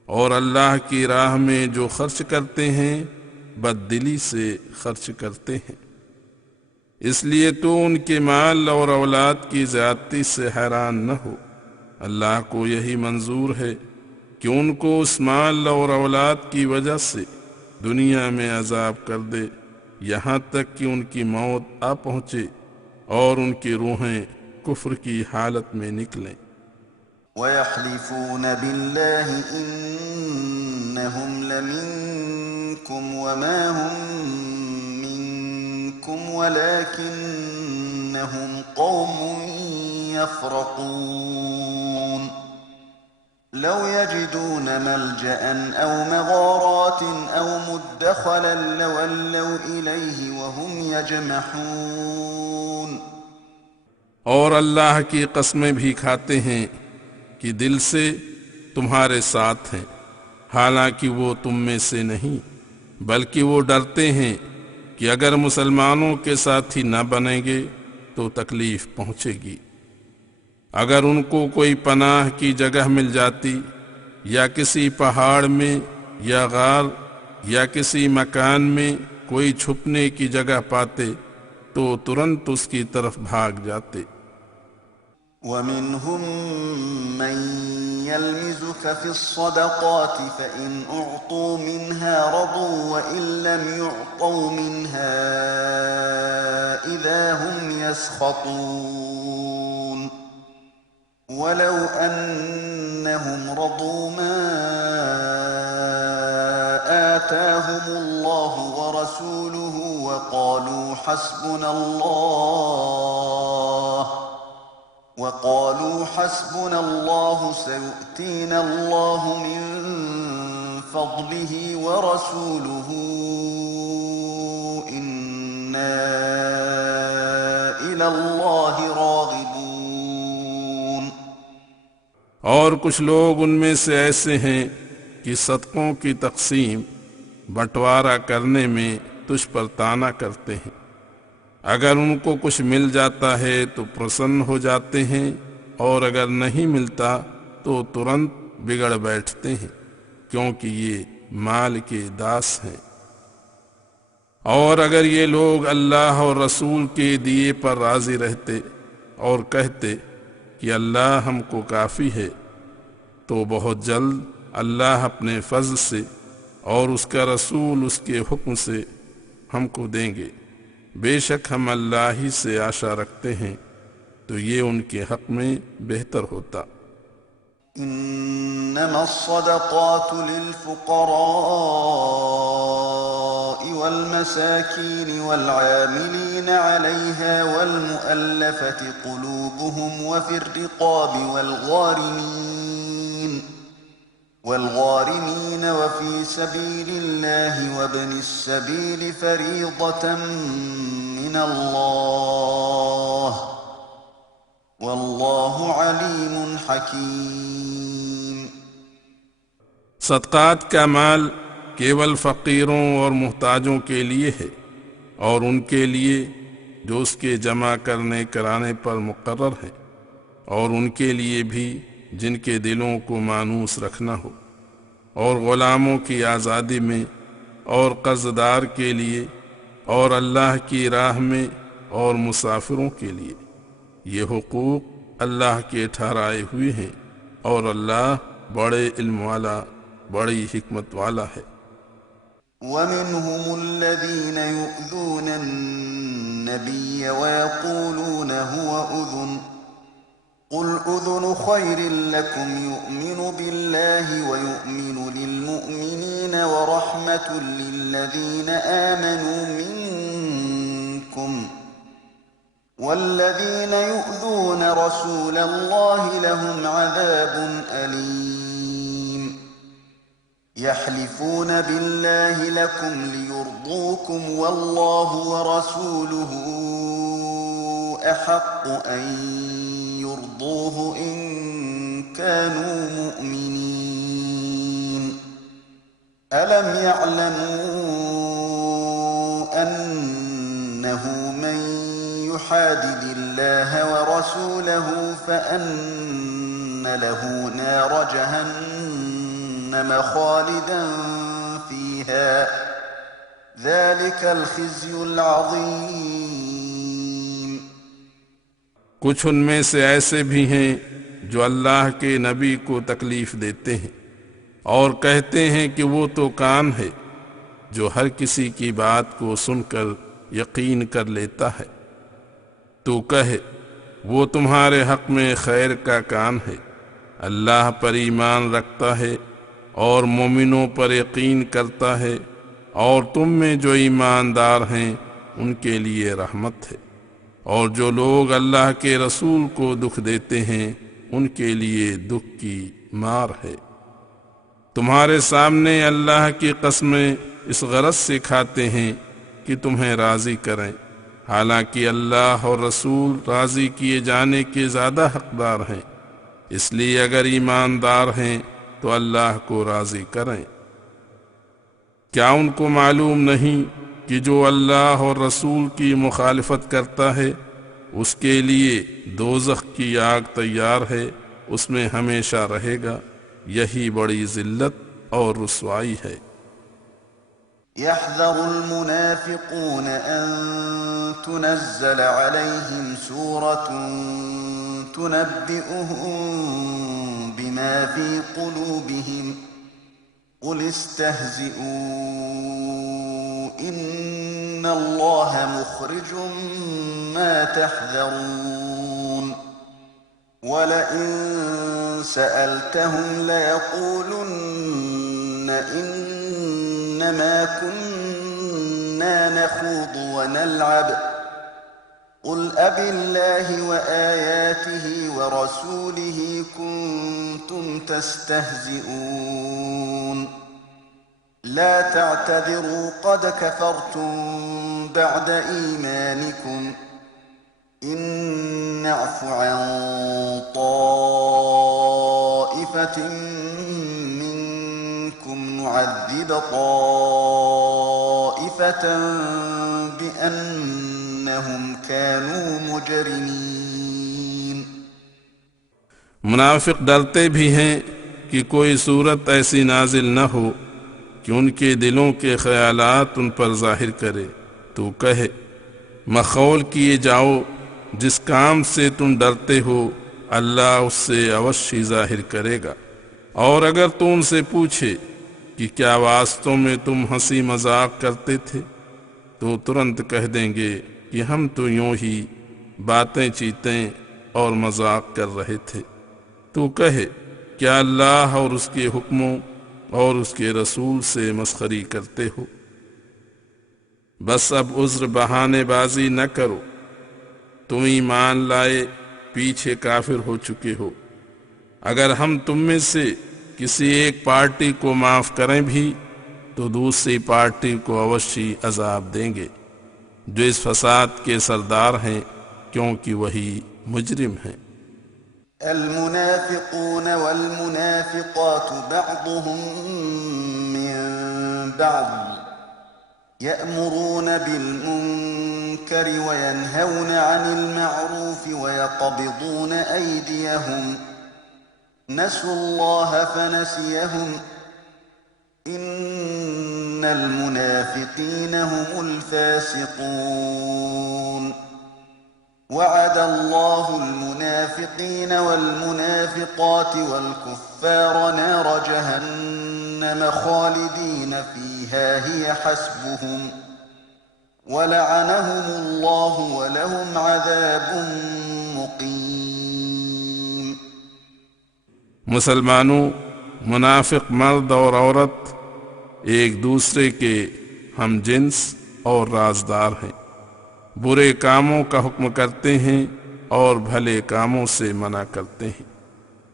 اور اللہ کی راہ میں جو خرچ کرتے ہیں بد دلی سے خرچ کرتے ہیں. اس لیے تو ان کے مال اور اولاد کی زیادتی سے حیران نہ ہو، اللہ کو یہی منظور ہے کہ ان کو اس مال اور اولاد کی وجہ سے دنیا میں عذاب کر دے، یہاں تک کہ ان کی موت آ پہنچے اور ان کی روحیں کفر کی حالت میں نکلیں. وَيَحْلِفُونَ بِاللَّهِ إِنَّهُمْ لَمِنكُمْ وَمَا هُمْ مِنكُمْ وَلَكِنَّهُمْ قَوْمٌ يَفْرَقُونَ. لَوْ يَجِدُونَ مَلْجَأً أَوْ مَغَارَاتٍ أَوْ مُدَّخَلًا لَوَلَّوْا إِلَيْهِ وَهُمْ يَجْمَحُونَ. اور اللہ کی قسمیں بھی کھاتے ہیں کہ دل سے تمہارے ساتھ ہیں، حالانکہ وہ تم میں سے نہیں، بلکہ وہ ڈرتے ہیں کہ اگر مسلمانوں کے ساتھی نہ بنیں گے تو تکلیف پہنچے گی. اگر ان کو کوئی پناہ کی جگہ مل جاتی، یا کسی پہاڑ میں یا غار یا کسی مکان میں کوئی چھپنے کی جگہ پاتے تو ترنت اس کی طرف بھاگ جاتے. وَمِنْهُمْ مَنْ يَلْمِزُكَ فِي الصَّدَقَاتِ فَإِنْ أُعْطُوا مِنْهَا رَضُوا وَإِنْ لَمْ يُعْطَوْا مِنْهَا إِذَا هُمْ يَسْخَطُونَ. وَلَوْ أَنَّهُمْ رَضُوا مَا آتَاهُمُ اللَّهُ وَرَسُولُهُ وَقَالُوا حَسْبُنَا اللَّهُ سَيُؤْتِينَا اللَّهُ مِنْ فَضْلِهِ وَرَسُولُهُ إِنَّا إِلَى اللَّهِ رَاغِبُونَ. اور کچھ لوگ ان میں سے ایسے ہیں کہ صدقوں کی تقسیم بٹوارہ کرنے میں تجھ پر طعنہ کرتے ہیں، اگر ان کو کچھ مل جاتا ہے تو پرسن ہو جاتے ہیں، اور اگر نہیں ملتا تو ترنت بگڑ بیٹھتے ہیں، کیونکہ یہ مال کے داس ہیں. اور اگر یہ لوگ اللہ اور رسول کے دیے پر راضی رہتے اور کہتے کہ اللہ ہم کو کافی ہے، تو بہت جلد اللہ اپنے فضل سے اور اس کا رسول اس کے حکم سے ہم کو دیں گے. بے شک ہم اللہ ہی سے آشا رکھتے ہیں، تو یہ ان کے حق میں بہتر ہوتا. إنما الصدقات للفقراء والمساكين والعاملين عليها والمؤلفة قلوبهم وفي الرقاب والغارمين وفي سبيل الله وابن السبيل فريضة من الله والله عليم حكيم. صدقات کا مال کیول فقیروں اور محتاجوں کے لیے ہے، اور ان کے لیے جو اس کے جمع کرنے کرانے پر مقرر ہے، اور ان کے لیے بھی جن کے دلوں کو مانوس رکھنا ہو، اور غلاموں کی آزادی میں، اور قرض دار کے لیے، اور اللہ کی راہ میں، اور مسافروں کے لیے۔ یہ حقوق اللہ کے ٹھہرائے ہوئے ہیں، اور اللہ بڑے علم والا، بڑی حکمت والا ہے۔ ومنهم الذين يؤذون النبي ويقولون هو أذن قل أذن خير لكم يؤمن بالله ويؤمن للمؤمنين ورحمة للذين آمنوا منكم والذين يؤذون رسول الله لهم عذاب أليم يحلفون بالله لكم ليرضوكم والله ورسوله أحق أن يرضوه إن كانوا مؤمنين ألم يعلموا أنه من يحادد الله ورسوله فأن له نار جهنم خالدا فيها ذلك الخزي العظيم۔ کچھ ان میں سے ایسے بھی ہیں جو اللہ کے نبی کو تکلیف دیتے ہیں اور کہتے ہیں کہ وہ تو کان ہے جو ہر کسی کی بات کو سن کر یقین کر لیتا ہے۔ تو کہے وہ تمہارے حق میں خیر کا کان ہے، اللہ پر ایمان رکھتا ہے اور مومنوں پر یقین کرتا ہے، اور تم میں جو ایماندار ہیں ان کے لیے رحمت ہے، اور جو لوگ اللہ کے رسول کو دکھ دیتے ہیں ان کے لیے دکھ کی مار ہے۔ تمہارے سامنے اللہ کی قسمیں اس غرض سے کھاتے ہیں کہ تمہیں راضی کریں، حالانکہ اللہ اور رسول راضی کیے جانے کے زیادہ حقدار ہیں، اس لیے اگر ایماندار ہیں تو اللہ کو راضی کریں۔ کیا ان کو معلوم نہیں کہ جو اللہ اور رسول کی مخالفت کرتا ہے اس کے لیے دوزخ کی آگ تیار ہے، اس میں ہمیشہ رہے گا، یہی بڑی ذلت اور رسوائی ہے۔ يحذر المنافقون أن تنزل عليهم سورة تنبئهم بما في قلوبهم قل استهزئوا إن الله مخرج ما تحذرون ولئن سألتهم ليقولن إنما كنا نخوض ونلعب قل أبالله وآياته ورسوله كنتم تستهزئون لا تعتذروا قد كفرتم بعد إيمانكم إن نعف عن طائفة منكم نعذب طائفة بأنهم كانوا مجرمين۔ منافق ڈرتے بھی ہیں کہ کوئی صورت ایسی نازل نہ ہو کہ ان کے دلوں کے خیالات ان پر ظاہر کرے، تو کہے مخول کیے جاؤ، جس کام سے تم ڈرتے ہو اللہ اس سے اوشی ظاہر کرے گا، اور اگر تو ان سے پوچھے کہ کیا واستوں میں تم ہنسی مذاق کرتے تھے تو ترنت کہہ دیں گے کہ ہم تو یوں ہی باتیں چیتیں اور مذاق کر رہے تھے۔ تو کہے کیا اللہ اور اس کے حکموں اور اس کے رسول سے مسخری کرتے ہو؟ بس اب عذر بہانے بازی نہ کرو، تم ایمان لائے پیچھے کافر ہو چکے ہو۔ اگر ہم تم میں سے کسی ایک پارٹی کو معاف کریں بھی تو دوسری پارٹی کو اوشی عذاب دیں گے، جو اس فساد کے سردار ہیں، کیونکہ وہی مجرم ہیں۔ المنافقون والمنافقات بعضهم من بعض يأمرون بالمنكر وينهون عن المعروف ويقبضون أيديهم نسوا الله فنسيهم إن المنافقين هم الفاسقون وعد الله المنافقين والمنافقات والكفار نار جهنم خالدين فيها هي حسبهم ولعنهم الله ولهم عذاب مقيم. مسلمانوں، منافق مرد اور عورت ایک دوسرے کے ہم جنس اور رازدار ہیں، برے کاموں کا حکم کرتے ہیں اور بھلے کاموں سے منع کرتے ہیں،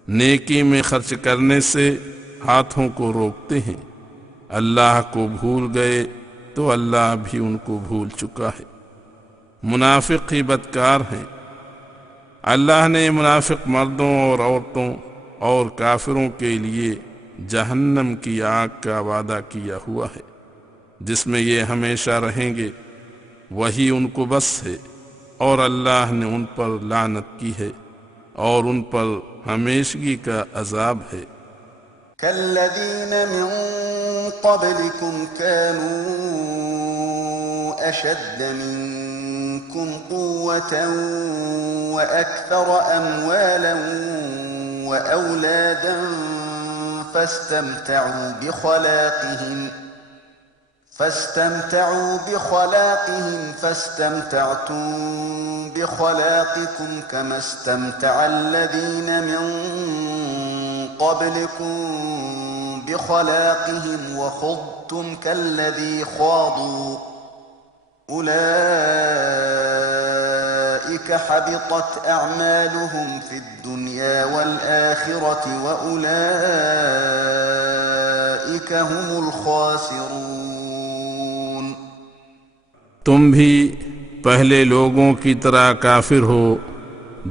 نیکی میں خرچ کرنے سے ہاتھوں کو روکتے ہیں، اللہ کو بھول گئے تو اللہ بھی ان کو بھول چکا ہے، منافق ہی بدکار ہیں۔ اللہ نے منافق مردوں اور عورتوں اور کافروں کے لیے جہنم کی آگ کا وعدہ کیا ہوا ہے جس میں یہ ہمیشہ رہیں گے، وہی ان کو بس ہے، اور اللہ نے ان پر لعنت کی ہے اور ان پر ہمیشگی کا عذاب ہے۔ كالذين من قبلكم كانوا أشد منكم قوة وأكثر أموالا وأولادا فاستمتعوا بخلاقهم فاستمتعتم بخلاقكم كما استمتع الذين من قبلكم بخلاقهم وخضتم كالذي خاضوا أولئك حبطت أعمالهم في الدنيا والآخرة وأولئك هم الخاسرون۔ تم بھی پہلے لوگوں کی طرح کافر ہو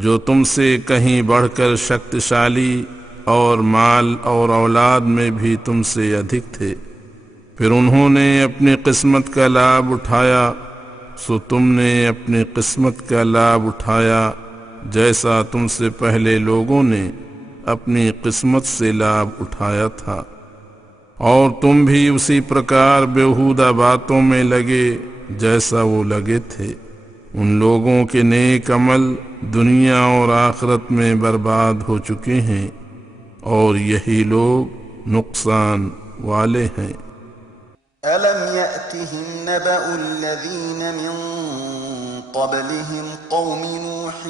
جو تم سے کہیں بڑھ کر شکتشالی اور مال اور اولاد میں بھی تم سے ادھک تھے، پھر انہوں نے اپنی قسمت کا لابھ اٹھایا، سو تم نے اپنی قسمت کا لابھ اٹھایا جیسا تم سے پہلے لوگوں نے اپنی قسمت سے لابھ اٹھایا تھا، اور تم بھی اسی پرکار بیہودہ باتوں میں لگے جیسا وہ لگے تھے۔ ان لوگوں کے نیک عمل دنیا اور آخرت میں برباد ہو چکے ہیں، اور یہی لوگ نقصان والے ہیں۔ أَلَمْ يَأْتِهِمْ نَبَأُ الَّذِينَ مِنْ قَبْلِهِمْ قَوْمِ نُوحٍ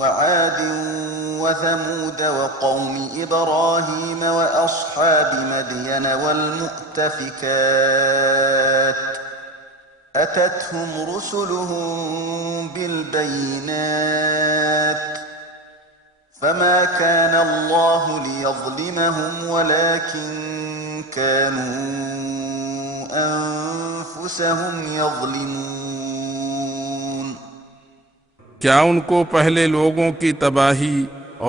وَعَادٍ وَثَمُودَ وَقَوْمِ إِبْرَاهِيمَ وَأَصْحَابِ مَدْيَنَ وَالْمُؤْتَفِكَاتِ أَتَتْهُمْ رُسُلُهُم بِالْبَيِّنَاتِ فما كان الله ليظلمهم ولكن كانوا أنفسهم يظلمون۔ کیا ان کو پہلے لوگوں کی تباہی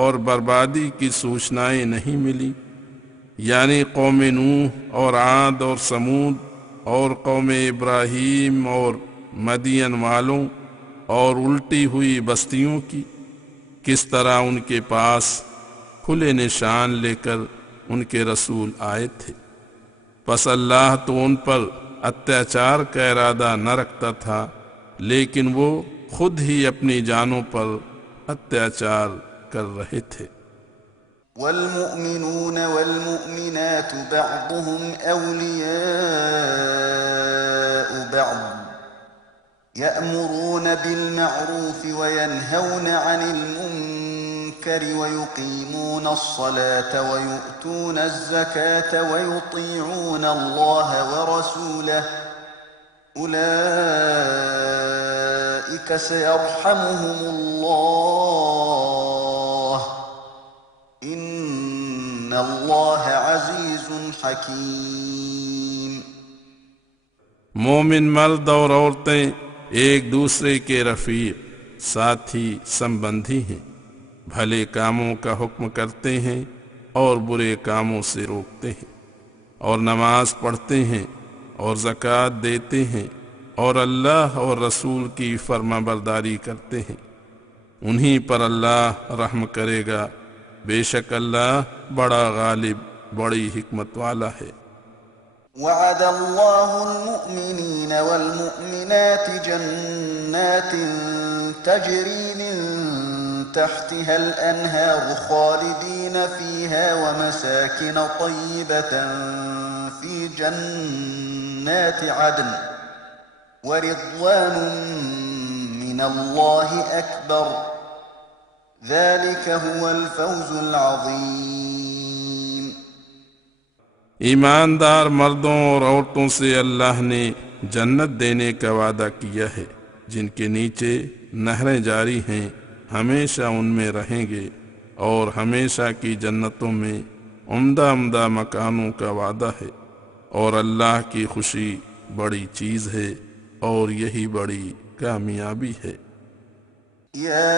اور بربادی کی سوچنائیں نہیں ملی، یعنی قوم نوح اور عاد اور سمود اور قوم ابراہیم اور مدین والوں اور الٹی ہوئی بستیوں کی؟ کس طرح ان کے پاس کھلے نشان لے کر ان کے رسول آئے تھے، پس اللہ تو ان پر اتیاچار کا ارادہ نہ رکھتا تھا، لیکن وہ خود ہی اپنی جانوں پر اتیاچار کر رہے تھے۔ والمؤمنون والمؤمنات بعضهم أولياء بعض يأمرون بالمعروف وينهون عن المنكر ويقيمون الصلاة ويؤتون الزكاة ويطيعون الله ورسوله أولئك سيرحمهم الله إن الله عزيز حكيم۔ مومن مرد اور عورتیں ایک دوسرے کے رفیق، ساتھی، سمبندھی ہیں، بھلے کاموں کا حکم کرتے ہیں اور برے کاموں سے روکتے ہیں، اور نماز پڑھتے ہیں اور زکوٰۃ دیتے ہیں اور اللہ اور رسول کی فرما برداری کرتے ہیں، انہی پر اللہ رحم کرے گا، بے شک اللہ بڑا غالب بڑی حکمت والا ہے۔ وعد الله المؤمنين والمؤمنات جنات تجري من تحتها الأنهار خالدين فيها ومساكن طيبة في جنات عدن ورضوان من الله أكبر ذلك هو الفوز العظيم۔ ایماندار مردوں اور عورتوں سے اللہ نے جنت دینے کا وعدہ کیا ہے جن کے نیچے نہریں جاری ہیں، ہمیشہ ان میں رہیں گے، اور ہمیشہ کی جنتوں میں عمدہ عمدہ مکانوں کا وعدہ ہے، اور اللہ کی خوشی بڑی چیز ہے اور یہی بڑی کامیابی ہے۔ يا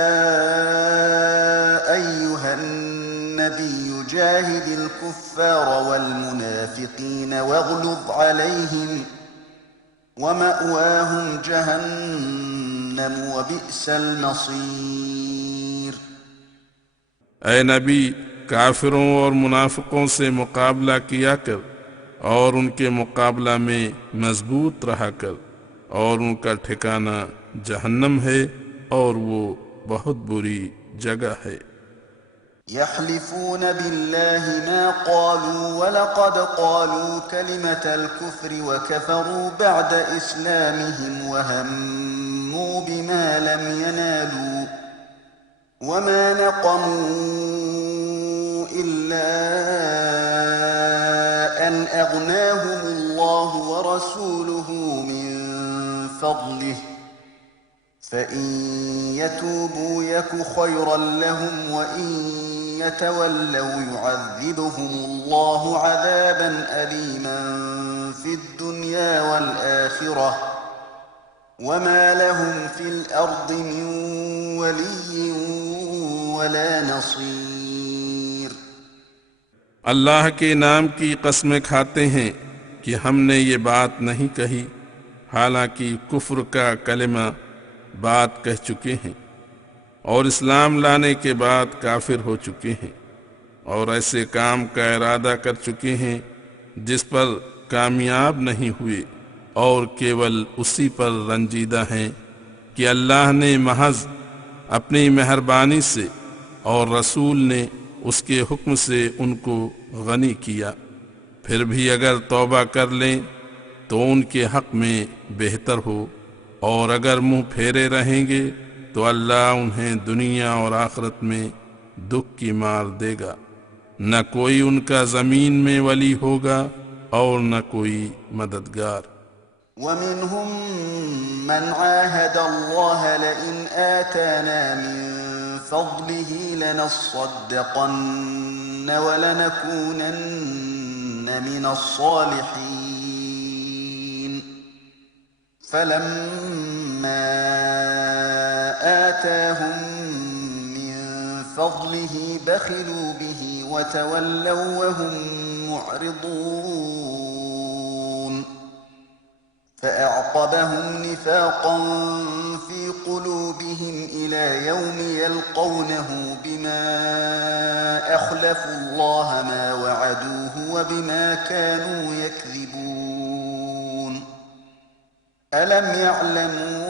أيها النبي جاهد الكفار والمنافقين واغلظ عليهم ومأواهم جهنم وبئس المصير۔ اے نبی، کافروں اور منافقوں سے مقابلہ کیا کر اور ان کے مقابلہ میں مضبوط رہا کر، اور ان کا ٹھکانہ جہنم ہے اور وہ بہت بری جگہ ہے۔ يحلفون بالله ما قالوا ولقد قالوا كلمة الكفر وكفروا بعد إسلامهم وهموا بما لم ينالوا وما نقموا إلا أن أغناهم الله ورسوله من فضله فإن يتوبوا يك خيرا لهم وإن يتولوا يعذبهم الله عذابا أليما في الدنيا والآخرة وما لهم في الأرض من ولي ولا نصير۔ اللہ کے نام کی قسمیں کھاتے ہیں کہ ہم نے یہ بات نہیں کہی، حالانکہ کفر کا کلمہ بات کہہ چکے ہیں اور اسلام لانے کے بعد کافر ہو چکے ہیں، اور ایسے کام کا ارادہ کر چکے ہیں جس پر کامیاب نہیں ہوئے، اور کیول اسی پر رنجیدہ ہیں کہ اللہ نے محض اپنی مہربانی سے اور رسول نے اس کے حکم سے ان کو غنی کیا، پھر بھی اگر توبہ کر لیں تو ان کے حق میں بہتر ہو، اور اگر منہ پھیرے رہیں گے تو اللہ انہیں دنیا اور آخرت میں دکھ کی مار دے گا، نہ کوئی ان کا زمین میں ولی ہوگا اور نہ کوئی مددگار۔ ومنهم من عاهد الله لئن آتانا من فضله لنصدقن ولنكونن من الصالحين فلما آتاهم من فضله بخلوا به وتولوا وهم معرضون فأعقبهم نفاقا في قلوبهم إلى يوم يلقونه بما أخلفوا الله ما وعدوه وبما كانوا يكذبون ألم يعلموا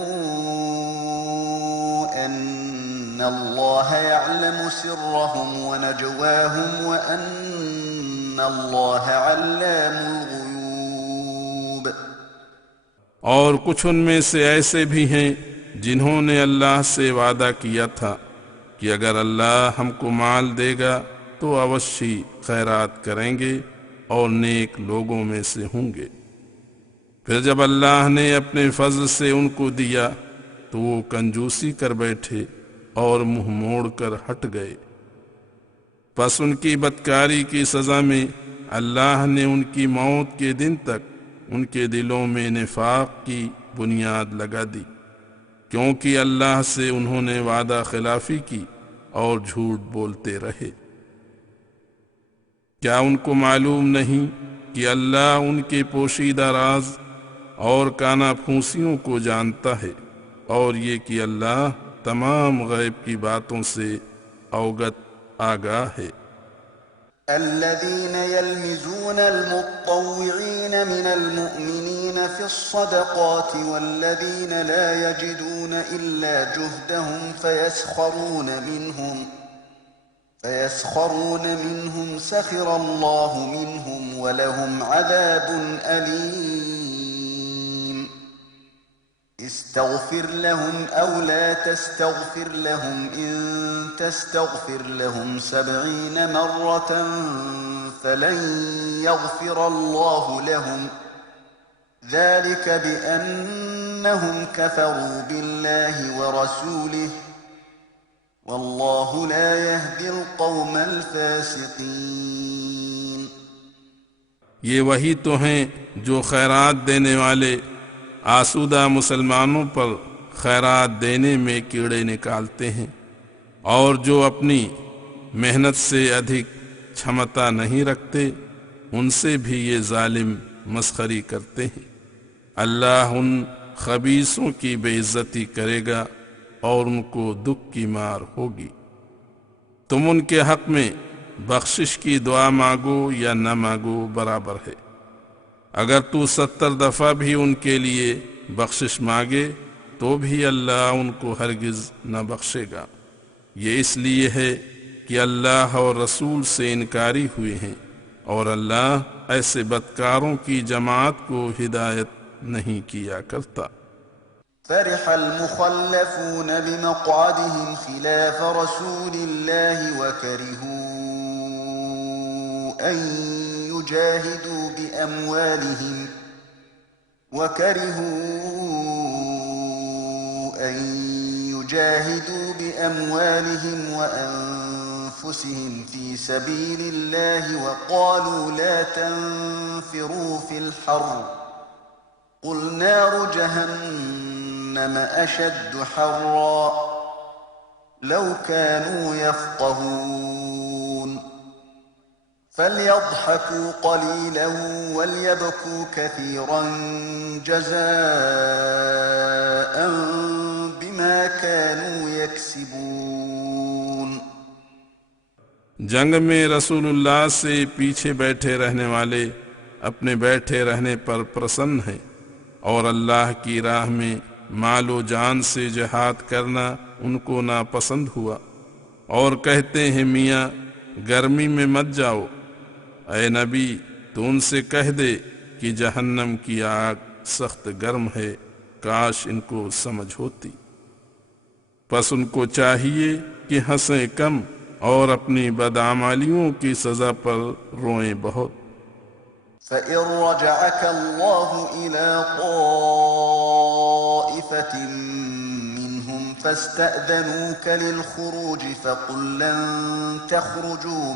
أن الله يعلم سرهم ونجواهم وأن الله علام الغيوب۔ اور کچھ ان میں سے ایسے بھی ہیں جنہوں نے اللہ سے وعدہ کیا تھا کہ اگر اللہ ہم کو مال دے گا تو اوشی خیرات کریں گے اور نیک لوگوں میں سے ہوں گے، پھر جب اللہ نے اپنے فضل سے ان کو دیا تو وہ کنجوسی کر بیٹھے اور منہ موڑ کر ہٹ گئے، پس ان کی بدکاری کی سزا میں اللہ نے ان کی موت کے دن تک ان کے دلوں میں نفاق کی بنیاد لگا دی، کیونکہ اللہ سے انہوں نے وعدہ خلافی کی اور جھوٹ بولتے رہے۔ کیا ان کو معلوم نہیں کہ اللہ ان کے پوشیدہ راز اور کانا پھونسیوں کو جانتا ہے، اور یہ کہ اللہ تمام غیب کی باتوں سے اوگت آگاہ ہے۔ الذين يلمزون المطوعين من المؤمنين في الصدقات والذين لا يجدون إلا جهدهم فيسخرون منهم سخر الله منهم ولهم عذاب أليم استغفر لهم أو لا تستغفر لهم إن تستغفر لهم 70 مرة فلن يغفر الله لهم ذلك بأنهم كفروا بالله ورسوله والله لا يهدي القوم الفاسقين۔ یہ وہی تو ہیں جو خیرات دینے والے آسودہ مسلمانوں پر خیرات دینے میں کیڑے نکالتے ہیں، اور جو اپنی محنت سے ادھک چھمتا نہیں رکھتے ان سے بھی یہ ظالم مسخری کرتے ہیں۔ اللہ ان خبیثوں کی بے عزتی کرے گا اور ان کو دکھ کی مار ہوگی۔ تم ان کے حق میں بخشش کی دعا مانگو یا نہ مانگو برابر ہے، اگر تو 70 دفعہ بھی ان کے لیے بخشش مانگے تو بھی اللہ ان کو ہرگز نہ بخشے گا۔ یہ اس لیے ہے کہ اللہ اور رسول سے انکاری ہوئے ہیں، اور اللہ ایسے بدکاروں کی جماعت کو ہدایت نہیں کیا کرتا۔ فرح المخلفون بمقعدهم خلاف رسول الله وكرهوا أن يجاهدوا بأموالهم وأنفسهم في سبيل الله وقالوا لا تنفروا في الحر قل نار جهنم أشد حرا لو كانوا يفقهون فليضحكوا قليلا وليبكوا كثيرا جزاء بما كانوا يكسبون۔ جنگ میں رسول اللہ سے پیچھے بیٹھے رہنے والے اپنے بیٹھے رہنے پر پرسن ہیں، اور اللہ کی راہ میں مال و جان سے جہاد کرنا ان کو ناپسند ہوا، اور کہتے ہیں میاں گرمی میں مت جاؤ۔ اے نبی تو ان سے کہہ دے کہ جہنم کی آگ سخت گرم ہے، کاش ان کو سمجھ ہوتی۔ پس ان کو چاہیے کہ ہنسیں کم اور اپنی بدعمالیوں کی سزا پر روئیں بہت۔ فَإِن رَّجَعَكَ اللَّهُ إِلَىٰ طَائِفَةٍ مِّنْهُمْ فَاسْتَأْذَنُوكَ لِلْخُرُوجِ فَقُل لَّن تَخْرُجُوا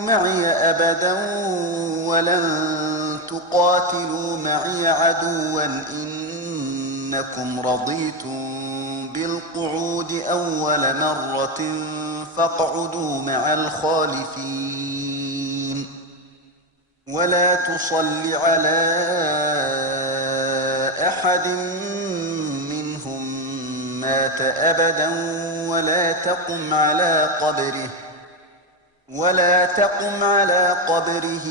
مَّعِيَ أَبَدًا وَلَن تُقَاتِلُوا مَعِيَ عَدُوًّا إِنَّكُمْ رَضِيتُم بالقعود أول مرة فاقعدوا مع الخالفين ولا تصل على أحد منهم مات أبدا ولا تقم على قبره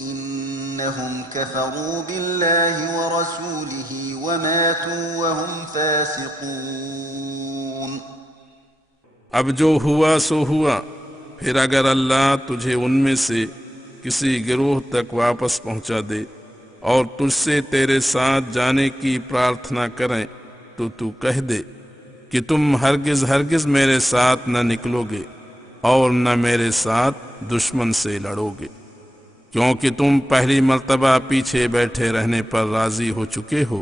إنهم كفروا بالله ورسوله وماتوا وهم فاسقون۔ اب جو ہوا سو ہوا، پھر اگر اللہ تجھے ان میں سے کسی گروہ تک واپس پہنچا دے اور تجھ سے تیرے ساتھ جانے کی پرارتھنا کریں تو تو کہہ دے کہ تم ہرگز میرے ساتھ نہ نکلو گے اور نہ میرے ساتھ دشمن سے لڑو گے، کیونکہ تم پہلی مرتبہ پیچھے بیٹھے رہنے پر راضی ہو چکے ہو،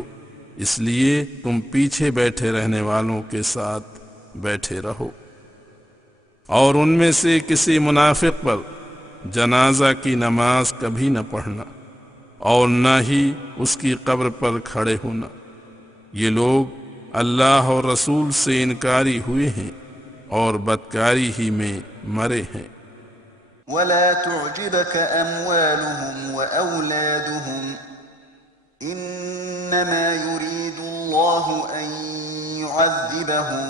اس لیے تم پیچھے بیٹھے رہنے والوں کے ساتھ بیٹھے رہو۔ اور ان میں سے کسی منافق پر جنازہ کی نماز کبھی نہ پڑھنا اور نہ ہی اس کی قبر پر کھڑے ہونا۔ یہ لوگ اللہ اور رسول سے انکاری ہوئے ہیں اور بدکاری ہی میں مرے ہیں۔ ولا تعجبك أموالهم وأولادهم إنما يريد الله الله أن يعذبهم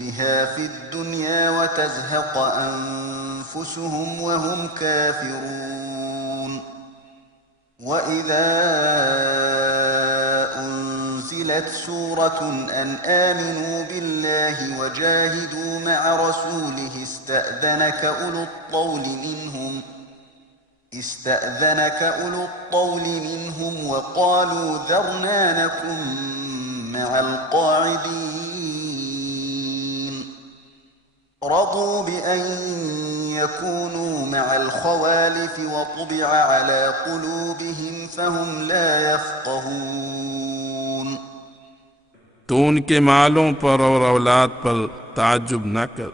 بها في الدنيا وتزهق أنفسهم وهم كافرون وإذا أنزلت سورة أن آمنوا بالله وجاهدوا مع رسوله استأذنك أولو الطول منهم وقالوا ذرنا نكن مع القاعدين رضوا بأن يكونوا مع الخوالف وطبع على قلوبهم فهم لا يفقهون تو ان کے مالوں پر اور اولاد پر تعجب نہ کر،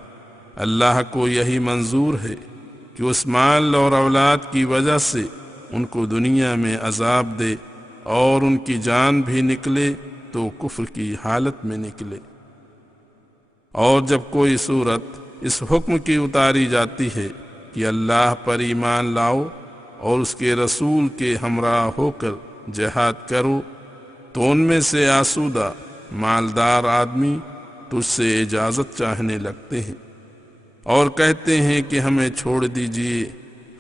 اللہ کو یہی منظور ہے کہ اس مال اور اولاد کی وجہ سے ان کو دنیا میں عذاب دے اور ان کی جان بھی نکلے تو کفر کی حالت میں نکلے۔ اور جب کوئی صورت اس حکم کی اتاری جاتی ہے کہ اللہ پر ایمان لاؤ اور اس کے رسول کے ہمراہ ہو کر جہاد کرو، تو ان میں سے آسودہ مالدار آدمی تجھ سے اجازت چاہنے لگتے ہیں اور کہتے ہیں کہ ہمیں چھوڑ دیجئے،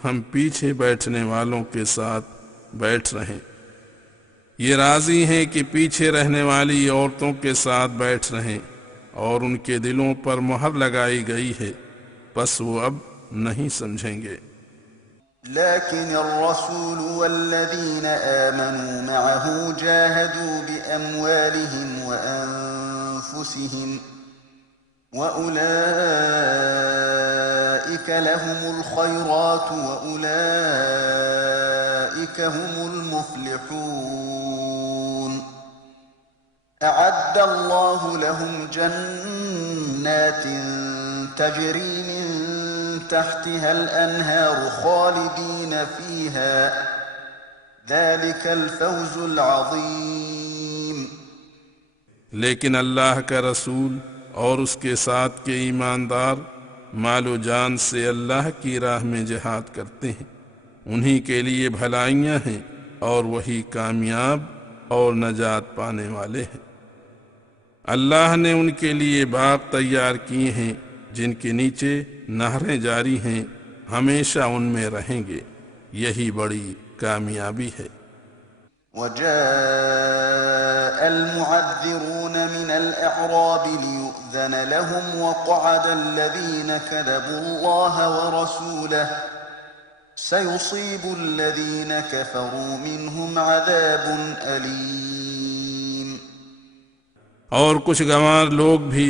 ہم پیچھے بیٹھنے والوں کے ساتھ بیٹھ رہیں۔ یہ راضی ہیں کہ پیچھے رہنے والی عورتوں کے ساتھ بیٹھ رہیں اور ان کے دلوں پر مہر لگائی گئی ہے، بس وہ اب نہیں سمجھیں گے۔ لكن الرسول والذين آمنوا معه جاهدوا بأموالهم وأنفسهم وأولئك لهم الخيرات وأولئك هم المفلحون أعد الله لهم جنات تجري من تحتها الأنهار خالدين فيها ذلك الفوز العظيم۔ لیکن اللہ کا رسول اور اس کے ساتھ کے ایماندار مال و جان سے اللہ کی راہ میں جہاد کرتے ہیں، انہی کے لیے بھلائیاں ہیں اور وہی کامیاب اور نجات پانے والے ہیں۔ اللہ نے ان کے لیے باغ تیار کیے ہیں جن کے نیچے نہریں جاری ہیں، ہمیشہ ان میں رہیں گے، یہی بڑی کامیابی ہے۔ وجاء المعذرون من الأعراب ليؤذن لهم وقعد الذين كذبوا الله ورسوله سيصيب الذين كفروا منهم عذاب أليم۔ اور کچھ گنوار لوگ بھی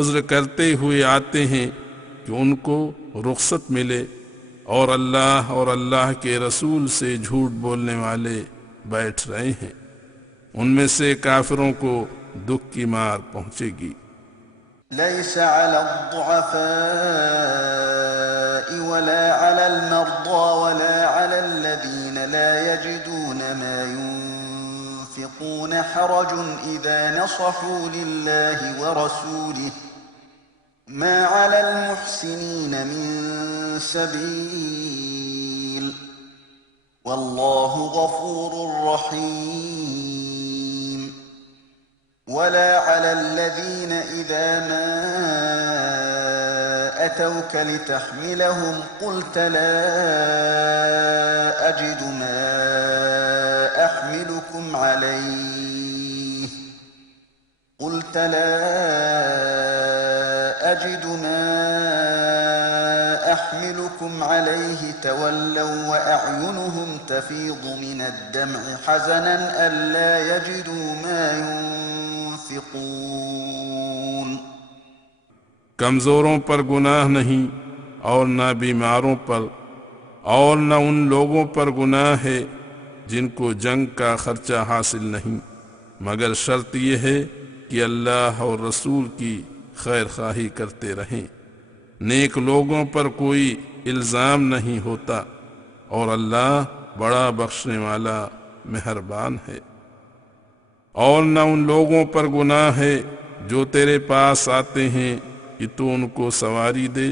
عذر کرتے ہوئے آتے ہیں کہ ان کو رخصت ملے، اور اللہ اور اللہ کے رسول سے جھوٹ بولنے والے بیٹھ رہے ہیں، ان میں سے کافروں کو دکھ کی مار پہنچے گی۔ ليس على الضعفاء ولا على المرضى ولا على الذين لا يجدون ما ينفقون حرج إذا نصحوا لله ورسوله ما على المحسنين من سبيل والله غفور رحيم۔ ولا على الذين إذا ما أتوك لتحملهم قلت لا أجد ما أحملكم عليه تولوا وأعينهم تفيض من الدمع حزنا ألا يجدوا ما ينفقون۔ کمزوروں پر گناہ نہیں اور نہ بیماروں پر اور نہ ان لوگوں پر گناہ ہے جن کو جنگ کا خرچہ حاصل نہیں، مگر شرط یہ ہے کہ اللہ اور رسول کی خیر خواہی کرتے رہیں۔ نیک لوگوں پر کوئی الزام نہیں ہوتا اور اللہ بڑا بخشنے والا مہربان ہے۔ اور نہ ان لوگوں پر گناہ ہے جو تیرے پاس آتے ہیں کہ تو ان کو سواری دے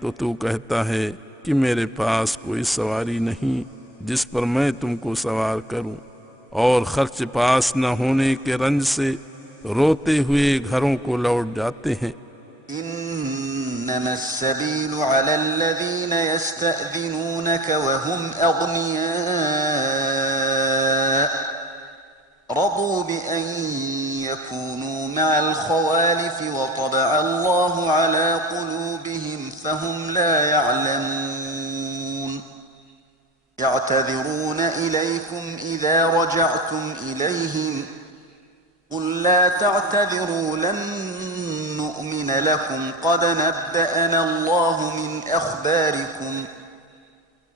تو تو کہتا ہے کہ میرے پاس کوئی سواری نہیں جس پر میں تم کو سوار کروں، اور خرچ پاس نہ ہونے کے رنج سے روتے ہوئے گھروں کو لوٹ جاتے ہیں۔ إنما السبيل على الذين يستأذنونك وهم أغنياء رضوا بأن يكونوا مع الخوالف وطبع الله على قلوبهم فهم لا يعلمون يعتذرون إليكم إذا رجعتم إليهم قل لا تعتذروا لن نؤمن لكم قد نبأنا الله من أخباركم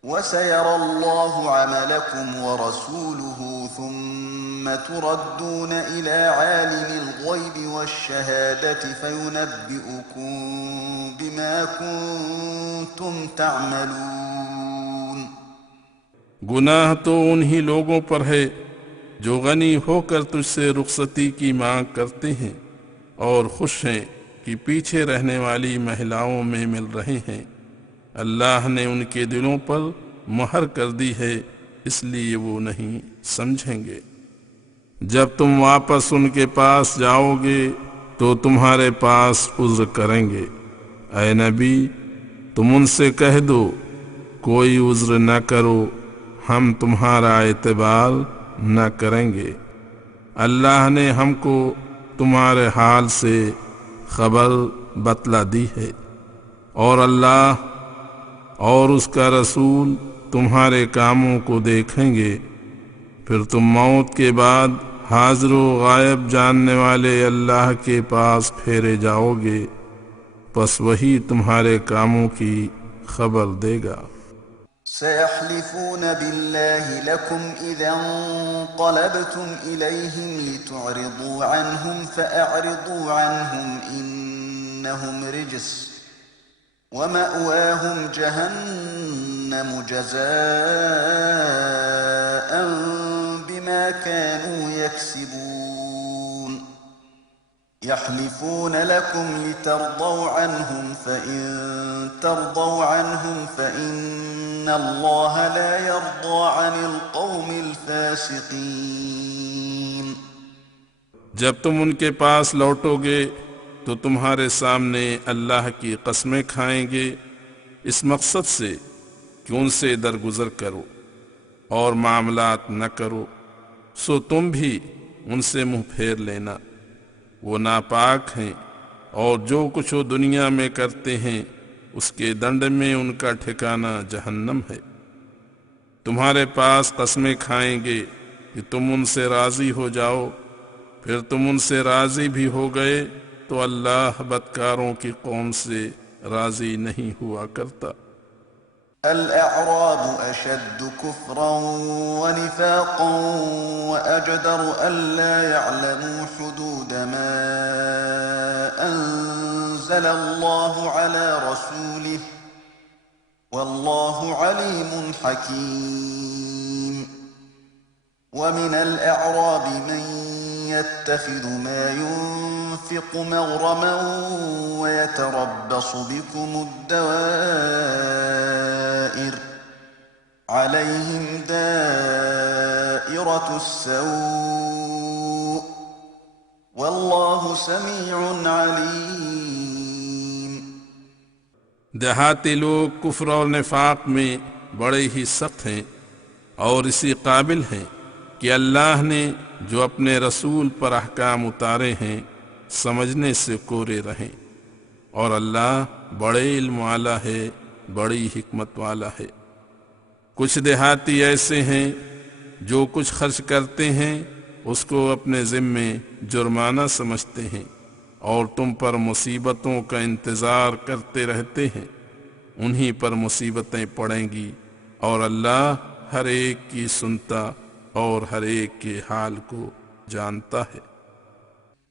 وسيرى الله عملكم ورسوله ثم تردون إلى عالم الغيب والشهادة فينبئكم بما كنتم تعملون۔ گناہ تو انہی لوگوں پر ہے جو غنی ہو کر تجھ سے رخصتی کی مانگ کرتے ہیں اور خوش ہیں کہ پیچھے رہنے والی مہلاؤں میں مل رہے ہیں۔ اللہ نے ان کے دلوں پر مہر کر دی ہے، اس لیے وہ نہیں سمجھیں گے۔ جب تم واپس ان کے پاس جاؤ گے تو تمہارے پاس عذر کریں گے۔ اے نبی، تم ان سے کہہ دو کوئی عذر نہ کرو، ہم تمہارا اعتبار نہ کریں گے۔ اللہ نے ہم کو تمہارے حال سے خبر بتلا دی ہے، اور اللہ اور اس کا رسول تمہارے کاموں کو دیکھیں گے۔ پھر تم موت کے بعد حاضر و غائب جاننے والے اللہ کے پاس پھیرے جاؤ گے، پس وہی تمہارے کاموں کی خبر دے گا۔ سيحلفون بالله لكم إذا انقلبتم إليهم لتعرضوا عنهم فأعرضوا عنهم إنهم رجس ومأواهم جهنم جزاء بما كانوا يكسبون يحلفون لكم لترضوا عنهم فإن ترضوا عنهم فإن الله لا يرضى عن القوم الفاسقين۔ جب تم ان کے پاس لوٹو گے تو تمہارے سامنے اللہ کی قسمیں کھائیں گے، اس مقصد سے کہ ان سے درگزر کرو اور معاملات نہ کرو، سو تم بھی ان سے منہ پھیر لینا۔ وہ ناپاک ہیں اور جو کچھ وہ دنیا میں کرتے ہیں اس کے دنڈ میں ان کا ٹھکانہ جہنم ہے۔ تمہارے پاس قسمیں کھائیں گے کہ تم ان سے راضی ہو جاؤ، پھر تم ان سے راضی بھی ہو گئے تو اللہ بدکاروں کی قوم سے راضی نہیں ہوا کرتا۔ الأعراب أشد كفرا ونفاقا وأجدر ألا يعلموا حدود ما أنزل الله على رسوله والله عليم حكيم۔ ومن الأعراب من يتخذ ما ينفق مغرما ويتربص بكم الدوائر عليهم دائرة السوء والله سميع عليم۔ دیہاتی لوگ کفر اور نفاق میں بڑے ہی سخت ہیں اور اسی قابل ہیں کہ اللہ نے جو اپنے رسول پر احکام اتارے ہیں سمجھنے سے کورے رہیں، اور اللہ بڑے علم والا ہے، بڑی حکمت والا ہے۔ کچھ دیہاتی ایسے ہیں جو کچھ خرچ کرتے ہیں اس کو اپنے ذمے جرمانہ سمجھتے ہیں اور تم پر مصیبتوں کا انتظار کرتے رہتے ہیں، انہی پر مصیبتیں پڑیں گی، اور اللہ ہر ایک کی سنتا اور ہر ایک کے حال کو جانتا ہے۔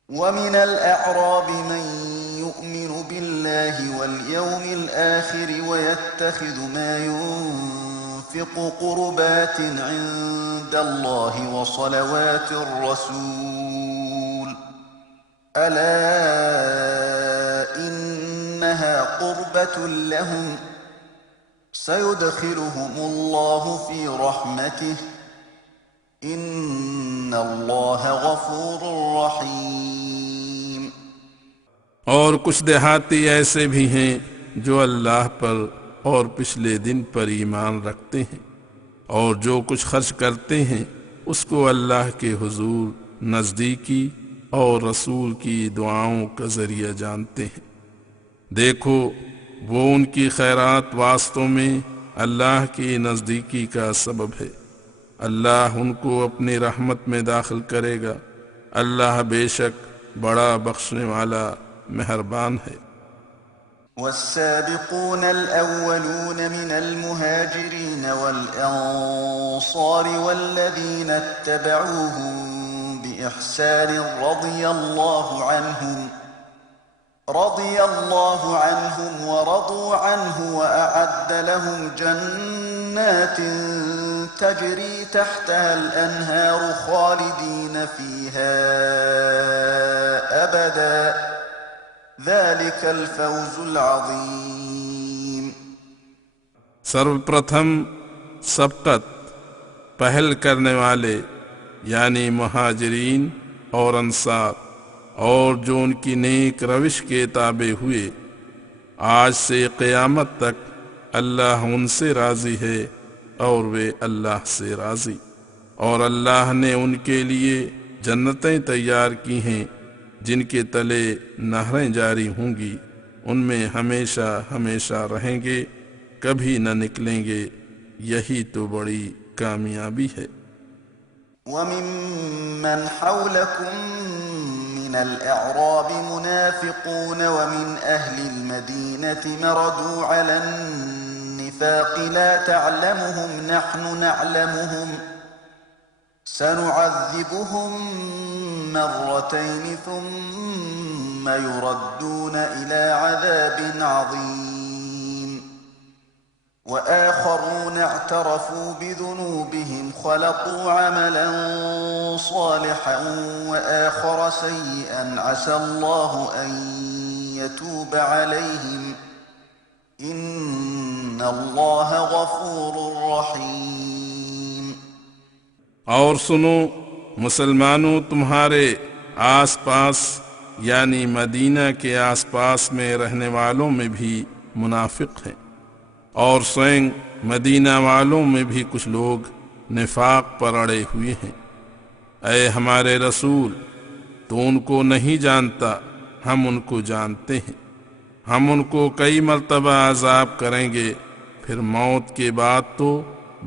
ومن الأعراب من يؤمن بالله واليوم الآخر ويتخذ ما ينفق قربات عند الله وصلوات الرسول ألا إنها قربة لهم سيدخلهم الله في رحمته إن اللہ غفور رحیم۔ اور کچھ دیہاتی ایسے بھی ہیں جو اللہ پر اور پچھلے دن پر ایمان رکھتے ہیں، اور جو کچھ خرچ کرتے ہیں اس کو اللہ کے حضور نزدیکی اور رسول کی دعاؤں کا ذریعہ جانتے ہیں۔ دیکھو وہ ان کی خیرات واسطوں میں اللہ کی نزدیکی کا سبب ہے، اللہ ان کو اپنی رحمت میں داخل کرے گا، اللہ بے شک بڑا بخشنے والا مہربان ہے۔ والسابقون الأولون من المهاجرين والأنصار والذين اتبعوهم بإحسان رضي الله عنهم ورضوا عنه وأعد لهم جنات تجري تحتها الأنهار خالدين فيها أبدا ذلك الفوز العظیم۔ سرو سبقت پہل کرنے والے یعنی مہاجرین اور انصار، اور جو ان کی نیک روش کے تابع ہوئے، آج سے قیامت تک اللہ ان سے راضی ہے اور وہ اللہ سے راضی، اور اللہ نے ان کے لیے جنتیں تیار کی ہیں جن کے تلے نہریں جاری ہوں گی، ان میں ہمیشہ ہمیشہ رہیں گے، کبھی نہ نکلیں گے، یہی تو بڑی کامیابی ہے۔ وَمِمَّنْ حَوْلَكُمْ مِنَ الْأَعْرَابِ مُنَافِقُونَ وَمِنْ أَهْلِ الْمَدِينَةِ مَرَدُوا عَلَى النِّفَاقِ لَا تَعْلَمُهُمْ نَحْنُ نَعْلَمُهُمْ سَنُعَذِّبُهُمْ مرتين ثم يردون إلى عذاب عظيم، وآخرون اعترفوا بذنوبهم خلطوا عملا صالحا وآخر سيئا عسى الله أن يتوب عليهم إن الله غفور رحيم۔ اور سنو مسلمانوں، تمہارے آس پاس یعنی مدینہ کے آس پاس میں رہنے والوں میں بھی منافق ہیں، اور سوئنگ مدینہ والوں میں بھی کچھ لوگ نفاق پر اڑے ہوئے ہیں۔ اے ہمارے رسول، تو ان کو نہیں جانتا، ہم ان کو جانتے ہیں، ہم ان کو کئی مرتبہ عذاب کریں گے، پھر موت کے بعد تو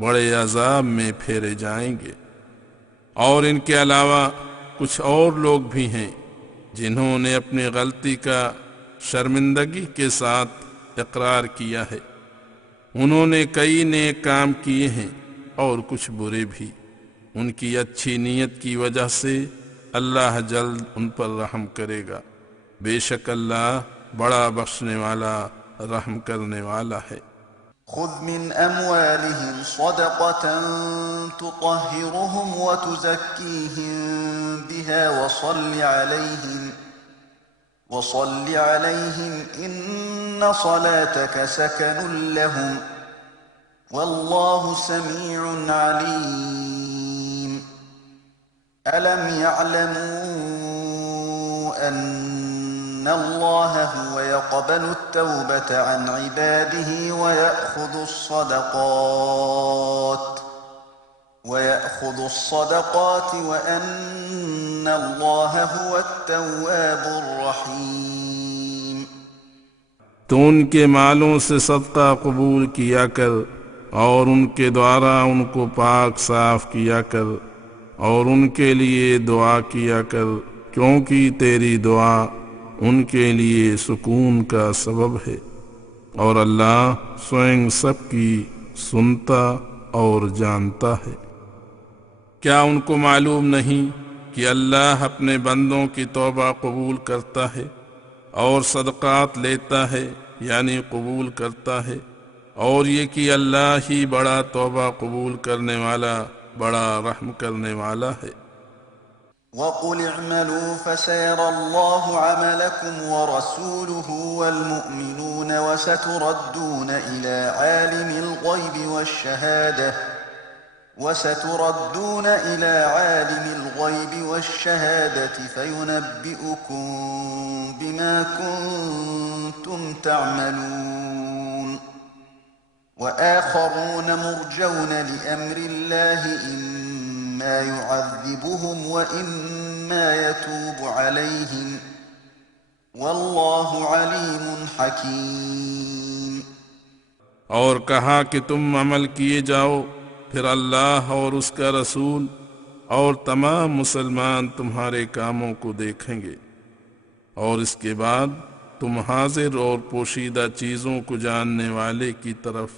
بڑے عذاب میں پھیرے جائیں گے۔ اور ان کے علاوہ کچھ اور لوگ بھی ہیں جنہوں نے اپنی غلطی کا شرمندگی کے ساتھ اقرار کیا ہے، انہوں نے کئی نیک کام کیے ہیں اور کچھ برے بھی، ان کی اچھی نیت کی وجہ سے اللہ جلد ان پر رحم کرے گا، بے شک اللہ بڑا بخشنے والا رحم کرنے والا ہے۔ خذ من أموالهم صدقة تطهرهم وتزكيهم بها وصل عليهم إن صلاتك سكن لهم والله سميع عليم۔ ألم يعلموا أن الله هو يقبل التوبة عن عباده ويأخذ الصدقات وأن الله هو التواب الرحيم۔ تو ان کے مالوں سے صدقہ قبول کیا کر اور ان کے دوارا ان کو پاک صاف کیا کر اور ان کے لیے دعا کیا کر، کیونکہ تیری دعا ان کے لیے سکون کا سبب ہے، اور اللہ سوئنگ سب کی سنتا اور جانتا ہے۔ کیا ان کو معلوم نہیں کہ اللہ اپنے بندوں کی توبہ قبول کرتا ہے اور صدقات لیتا ہے یعنی قبول کرتا ہے، اور یہ کہ اللہ ہی بڑا توبہ قبول کرنے والا، بڑا رحم کرنے والا ہے۔ وَقُلِ اعْمَلُوا فَسَيَرَى اللَّهُ عَمَلَكُمْ وَرَسُولُهُ وَالْمُؤْمِنُونَ وَسَتُرَدُّونَ إِلَى عَالِمِ الْغَيْبِ وستردون إلى عالم الغيب والشهادة فينبئكم بما كنتم تعملون وآخرون مرجون لأمر الله إما يعذبهم وإما يتوب عليهم والله عليم حكيم۔ اور کہا کہ تم عمل کیے جاؤ، پھر اللہ اور اس کا رسول اور تمام مسلمان تمہارے کاموں کو دیکھیں گے، اور اس کے بعد تم حاضر اور پوشیدہ چیزوں کو جاننے والے کی طرف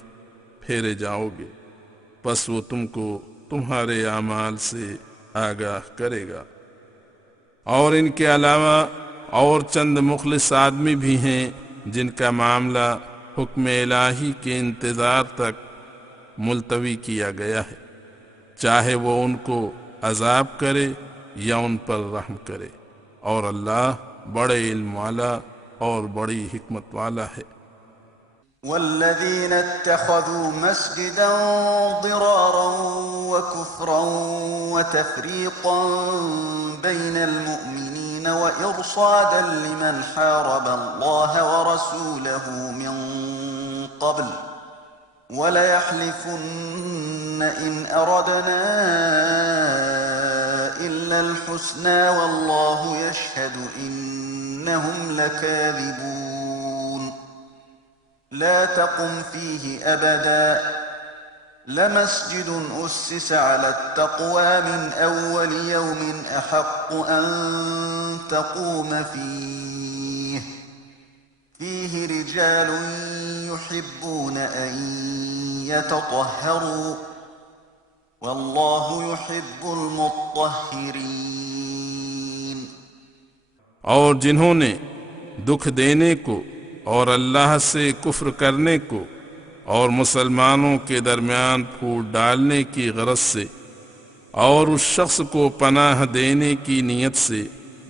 پھیرے جاؤ گے، پس وہ تم کو تمہارے اعمال سے آگاہ کرے گا۔ اور ان کے علاوہ اور چند مخلص آدمی بھی ہیں جن کا معاملہ حکم الہی کے انتظار تک ملتوی کیا گیا ہے، چاہے وہ ان کو عذاب کرے یا ان پر رحم کرے، اور اللہ بڑے علم والا اور بڑی حکمت والا ہے۔ والذين اتخذوا مسجدا ضرارا وكفرا وتفريقا بين المؤمنين وإرصادا لمن حارب الله ورسوله من قبل وليحلفن إن أردنا إلا الحسنى والله يشهد إنهم لكاذبون لا تقم فيه أبدا لمسجد أسس على التقوى من أول يوم أحق أن تقوم فيه رجال يحبون أن يتطهروا والله يحب المطهرين۔ اور جنہوں نے دکھ دینے کو اور اللہ سے کفر کرنے کو اور مسلمانوں کے درمیان پھوٹ ڈالنے کی غرض سے اور اس شخص کو پناہ دینے کی نیت سے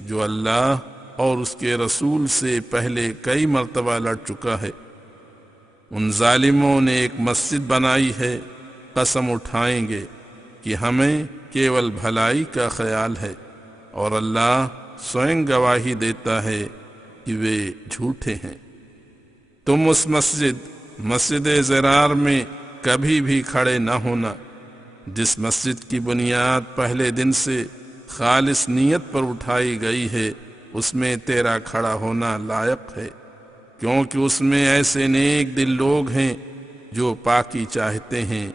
جو اللہ اور اس کے رسول سے پہلے کئی مرتبہ لڑ چکا ہے، ان ظالموں نے ایک مسجد بنائی ہے، قسم اٹھائیں گے کہ ہمیں کیول بھلائی کا خیال ہے، اور اللہ سوئم گواہی دیتا ہے کہ وہ جھوٹے ہیں۔ تم اس مسجد ضرار میں کبھی بھی کھڑے نہ ہونا جس مسجد کی بنیاد پہلے دن سے خالص نیت پر اٹھائی گئی ہے، اس میں تیرا کھڑا ہونا لائق ہے، کیونکہ اس میں ایسے نیک دل لوگ ہیں جو پاکی چاہتے ہیں،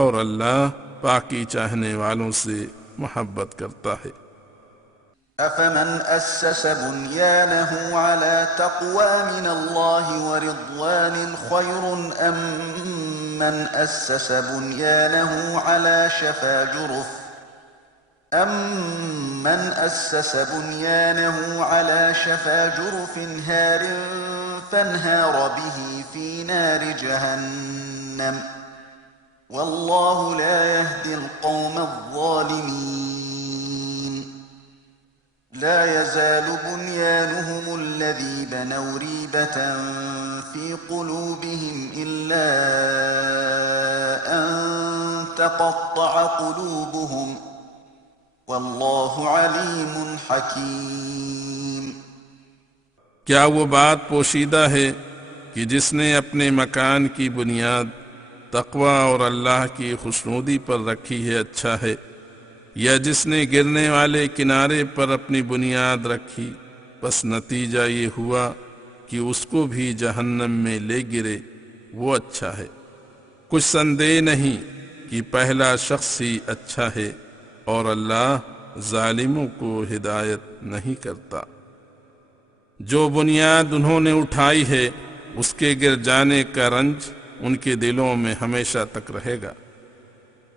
اور اللہ پاکی چاہنے والوں سے محبت کرتا ہے۔ أفمن أسس بنيانه على تقوى من الله ورضوان خير أم من أسس بنيانه على شفا جرف هار فانهار به في نار جهنم والله لا يهدي القوم الظالمين۔ لا يزال بنيانهم الذي بنوا ريبة في قلوبهم إلا أن تقطع قلوبهم والله عليم حكيم۔ کیا وہ بات پوشیدہ ہے کہ جس نے اپنے مکان کی بنیاد تقوی اور اللہ کی خوشنودی پر رکھی ہے اچھا ہے، یا جس نے گرنے والے کنارے پر اپنی بنیاد رکھی، بس نتیجہ یہ ہوا کہ اس کو بھی جہنم میں لے گرے، وہ اچھا ہے۔ کچھ سندے نہیں کہ پہلا شخص ہی اچھا ہے، اور اللہ ظالموں کو ہدایت نہیں کرتا۔ جو بنیاد انہوں نے اٹھائی ہے اس کے گر جانے کا رنج ان کے دلوں میں ہمیشہ تک رہے گا،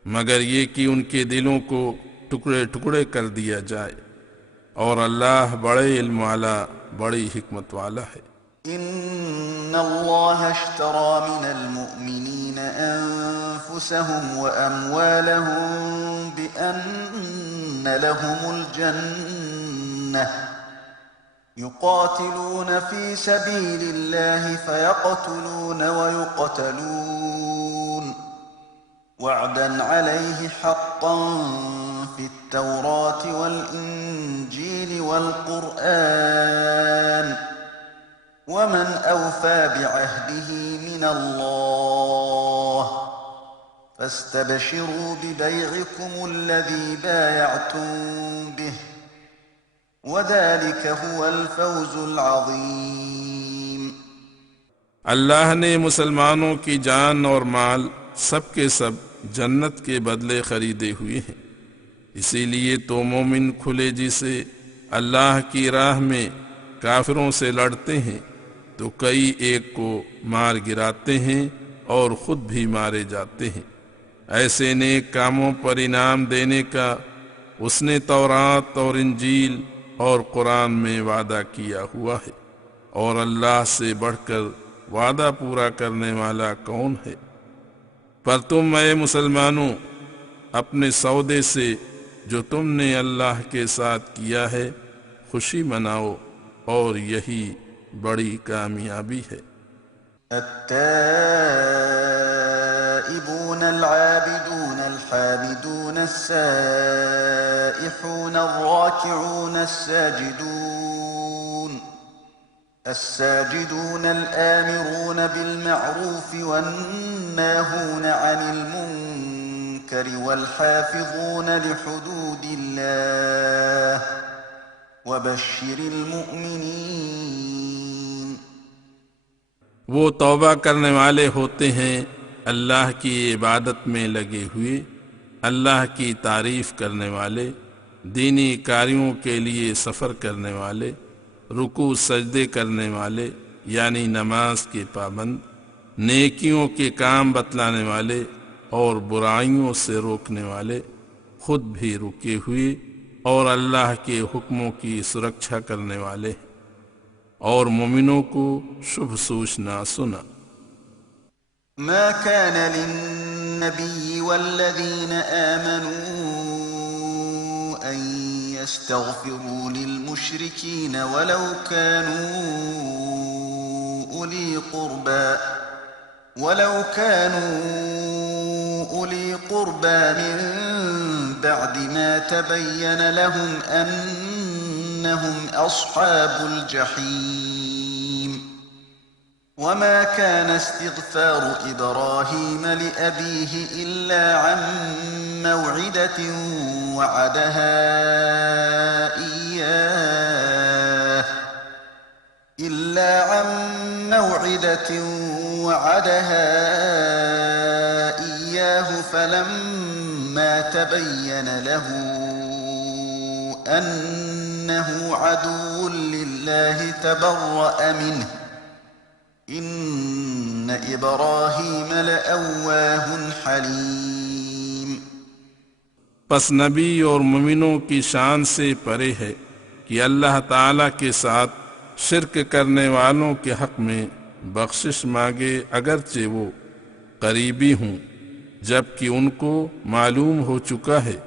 مگر یہ کہ ان کے دلوں کو ٹکڑے ٹکڑے کر دیا جائے، اور اللہ بڑے علم والا بڑی حکمت والا ہے۔ ان اللہ اشترى من المؤمنین انفسهم واموالهم بان لهم الجنة يقاتلون في سبيل الله فيقتلون ويقتلون وعدا عليه حقا في التوراة والإنجيل والقرآن ومن أوفى بعهده من الله فاستبشروا ببيعكم الذي بايعتم به وذلك هو الفوز العظيم۔ اللہ نے مسلمانوں کی جان اور مال سب کے سب جنت کے بدلے خریدے ہوئے ہیں، اسی لیے تو مومن کھلے جی سے اللہ کی راہ میں کافروں سے لڑتے ہیں تو کئی ایک کو مار گراتے ہیں اور خود بھی مارے جاتے ہیں۔ ایسے نیک کاموں پر انعام دینے کا اس نے تورات اور انجیل اور قرآن میں وعدہ کیا ہوا ہے، اور اللہ سے بڑھ کر وعدہ پورا کرنے والا کون ہے؟ پر تم اے مسلمانوں اپنے سودے سے جو تم نے اللہ کے ساتھ کیا ہے خوشی مناؤ، اور یہی بڑی کامیابی ہے۔ التائبون العابدون الحامدون السائحون الراكعون الساجدون الآمرون بالمعروف والناهون عن المنكر والحافظون لحدود الله وبشر المؤمنين۔ وہ توبہ کرنے والے ہوتے ہیں، اللہ کی عبادت میں لگے ہوئے، اللہ کی تعریف کرنے والے، دینی کاریوں کے لیے سفر کرنے والے، رکوع سجدے کرنے والے یعنی نماز کے پابند، نیکیوں کے کام بتلانے والے اور برائیوں سے روکنے والے، خود بھی رکے ہوئے اور اللہ کے حکموں کی سرکشا کرنے والے، اور مومنوں کو شبھ سوچنا سنا۔ ما كان للنبي والذين آمنوا أن يستغفروا للمشركين ولو كانوا أولي قربى من بعد ما تبين لهم أنهم أصحاب الجحيم۔ وما كان استغفار إبراهيم لأبيه إلا عن موعدة وعدها إياه فلما تبين له أنه عدو لله تبرأ منه إن إبراهيم لأواه حليم۔ پس نبی اور مومنوں کی شان سے پرے ہے کہ اللہ تعالی کے ساتھ شرک کرنے والوں کے حق میں بخشش مانگے، اگرچہ وہ قریبی ہوں، جبکہ ان کو معلوم ہو چکا ہے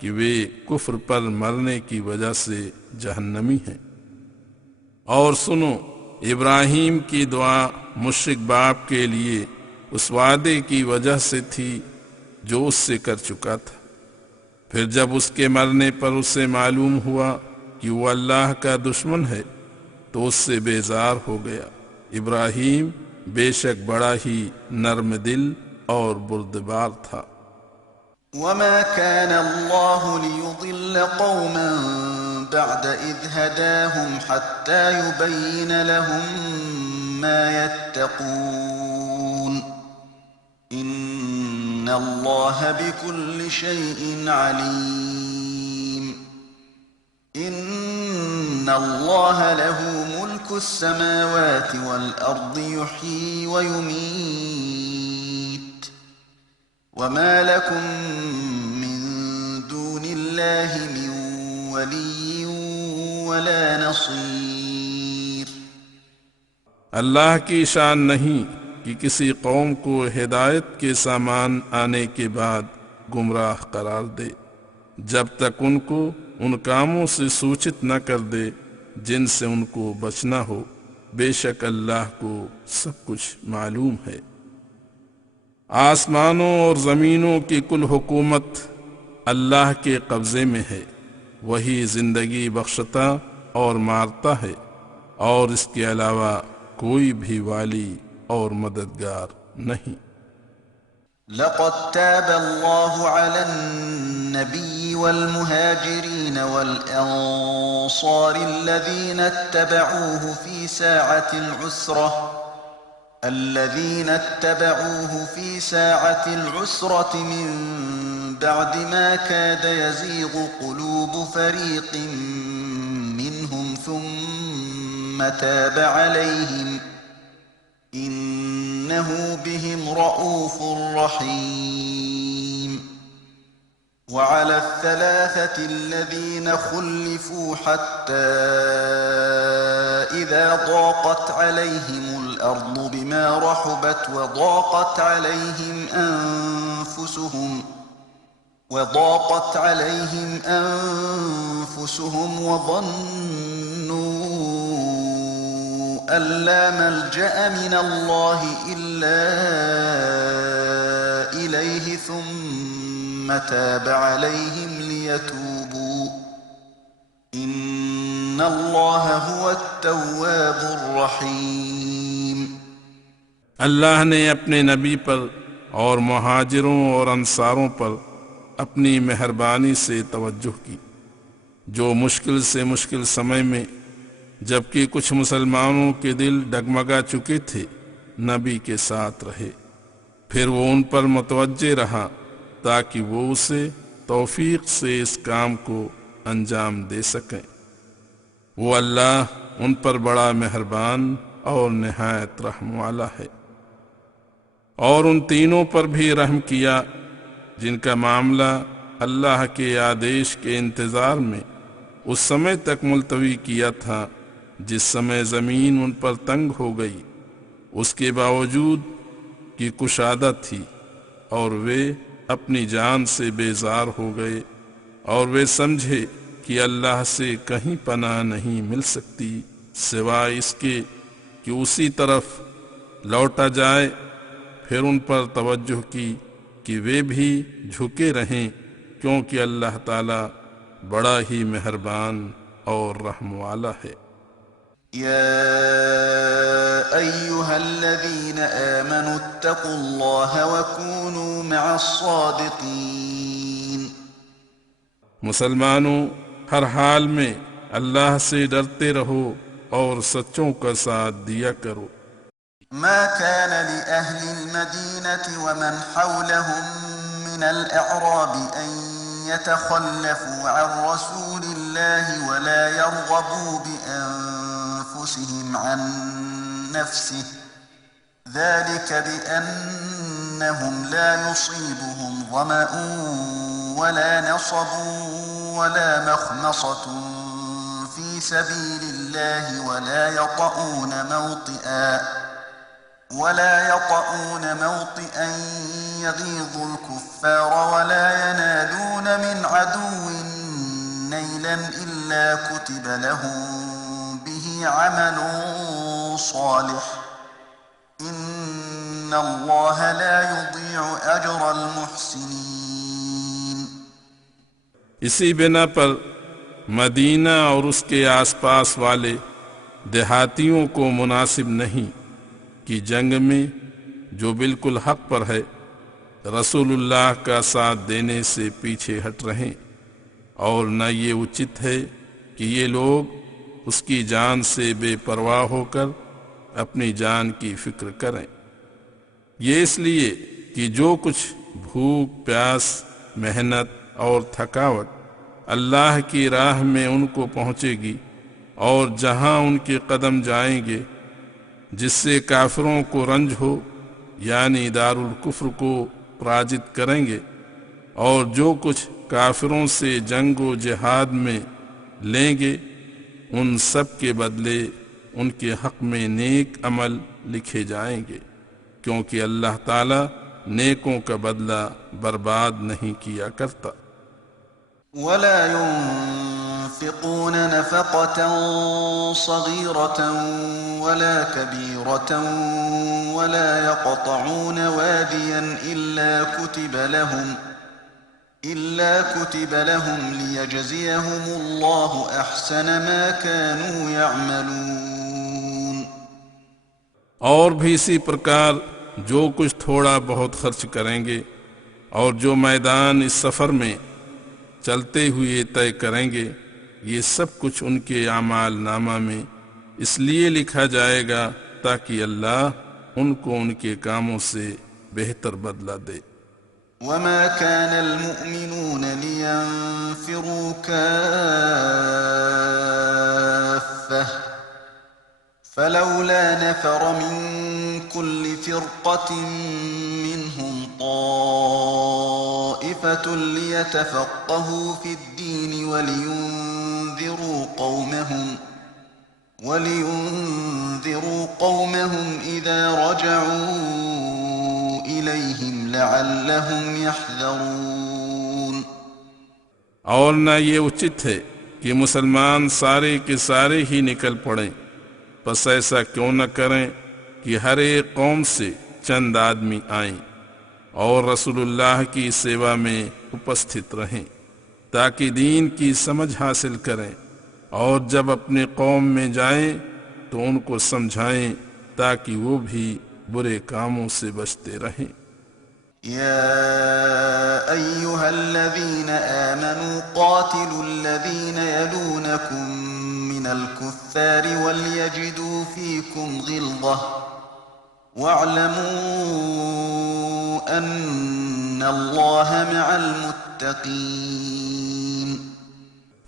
کہ وہ کفر پر مرنے کی وجہ سے جہنمی ہیں۔ اور سنو، ابراہیم کی دعا مشرک باپ کے لیے اس وعدے کی وجہ سے تھی جو اس سے کر چکا تھا، پھر جب اس کے مرنے پر اسے معلوم ہوا کہ وہ اللہ کا دشمن ہے تو اس سے بیزار ہو گیا۔ ابراہیم بے شک بڑا ہی نرم دل اور بردبار تھا۔ وما كان الله ليضل قوما بعد إذ هداهم حتى يبين لهم ما يتقون إن الله بكل شيء عليم۔ إن الله له ملك السماوات والأرض يحيي ويميت وما لكم من دون الله من ولي ولا نصير۔ اللہ کی شان نہیں کہ کسی قوم کو ہدایت کے سامان آنے کے بعد گمراہ قرار دے جب تک ان کو ان کاموں سے سوچت نہ کر دے جن سے ان کو بچنا ہو، بے شک اللہ کو سب کچھ معلوم ہے۔ آسمانوں اور زمینوں کی کل حکومت اللہ کے قبضے میں ہے، وہی زندگی بخشتا اور مارتا ہے، اور اس کے علاوہ کوئی بھی والی اور مددگار نہیں۔ لقد تاب الله على النبي والمهاجرين والأنصار الذين اتبعوه في ساعة العسرة من بعد ما كاد يزيغ قلوب فريق منهم ثم تاب عليهم إنه بهم رؤوف رحيم وعلى الثلاثة الذين خلفوا حتى إذا ضاقت عليهم الأرض بما رحبت وضاقت عليهم أنفسهم وظنوا أن لا ملجأ من الله إلا إليه ثم تاب عليهم ليتوبوا إن الله هو التواب الرحيم۔ اللہ نے اپنے نبی پر اور مہاجروں اور انصاروں پر اپنی مہربانی سے توجہ کی، جو مشکل سے مشکل سمے میں جبکہ کچھ مسلمانوں کے دل ڈگمگا چکے تھے نبی کے ساتھ رہے، پھر وہ ان پر متوجہ رہا تاکہ وہ اسے توفیق سے اس کام کو انجام دے سکیں۔ وہ اللہ ان پر بڑا مہربان اور نہایت رحم والا ہے۔ اور ان تینوں پر بھی رحم کیا جن کا معاملہ اللہ کے آدیش کے انتظار میں اس سمے تک ملتوی کیا تھا جس سمے زمین ان پر تنگ ہو گئی، اس کے باوجود کہ کشادہ تھی، اور وہ اپنی جان سے بیزار ہو گئے، اور وہ سمجھے کہ اللہ سے کہیں پناہ نہیں مل سکتی سوائے اس کے کہ اسی طرف لوٹا جائے۔ پھر ان پر توجہ کی کہ وہ بھی جھکے رہیں، کیونکہ اللہ تعالی بڑا ہی مہربان اور رحم والا ہے۔ يا أيها الذين آمنوا اتقوا الله وكونوا مع الصادقين۔ مسلمانوں، ہر حال میں اللہ سے ڈرتے رہو اور سچوں کا ساتھ دیا کرو۔ ما كان لأهل المدينة ومن حولهم من الأعراب أن يتخلفوا عن رسول الله ولا يرغبوا بأنفسهم عن نفسه، ذلك بأنهم لا يصيبهم ظمأ ولا نصب ولا مخمصة في سبيل الله ولا يطؤون موطئا يغيظ الكفار ولا ينالون من عدو نيلا إلا كتب لهم به عمل صالح إن الله لا يضيع أجر المحسنين۔ اسی بنا پر مدینہ اور اس کے آس پاس والے دیہاتیوں کو مناسب نہیں کہ جنگ میں جو بالکل حق پر ہے رسول اللہ کا ساتھ دینے سے پیچھے ہٹ رہیں، اور نہ یہ اچت ہے کہ یہ لوگ اس کی جان سے بے پرواہ ہو کر اپنی جان کی فکر کریں۔ یہ اس لیے کہ جو کچھ بھوک پیاس، محنت اور تھکاوٹ اللہ کی راہ میں ان کو پہنچے گی، اور جہاں ان کے قدم جائیں گے جس سے کافروں کو رنج ہو، یعنی دار الکفر کو پراجت کریں گے، اور جو کچھ کافروں سے جنگ و جہاد میں لیں گے، ان سب کے بدلے ان کے حق میں نیک عمل لکھے جائیں گے، کیونکہ اللہ تعالی نیکوں کا بدلہ برباد نہیں کیا کرتا۔ ولا ينفقون نفقة صغيرة ولا كبيرة ولا يقطعون واديا إلا كتب لهم ليجزيهم الله أحسن ما كانوا يعملون. اور بھی اسی پرکار جو کچھ تھوڑا بہت خرچ کریں گے اور جو میدان اس سفر میں چلتے ہوئے طے کریں گے، یہ سب کچھ ان کے اعمال نامہ میں اس لیے لکھا جائے گا تاکہ اللہ ان کو ان کے کاموں سے بہتر بدلہ دے. وما كان المؤمنون لينفروا كافة فلولا نفر من كل فرقة منهم طائفة ليتفقهوا في الدين ولينذروا قومهم إذا رجعوا إليهم لعلهم يحذرون. اور نہ یہ اچت ہے کہ مسلمان سارے کے سارے ہی نکل پڑیں، پس ایسا کیوں نہ کریں کہ ہر ایک قوم سے چند آدمی آئیں اور رسول اللہ کی سیوا میں اپستھت رہیں تاکہ دین کی سمجھ حاصل کریں، اور جب اپنے قوم میں جائیں تو ان کو سمجھائیں تاکہ وہ بھی برے کاموں سے بچتے رہیں. يا أيها الذين آمنوا قاتلوا الذين يلونكم من الكفار وليجدوا فيكم غلظة واعلموا أن الله مع المتقين.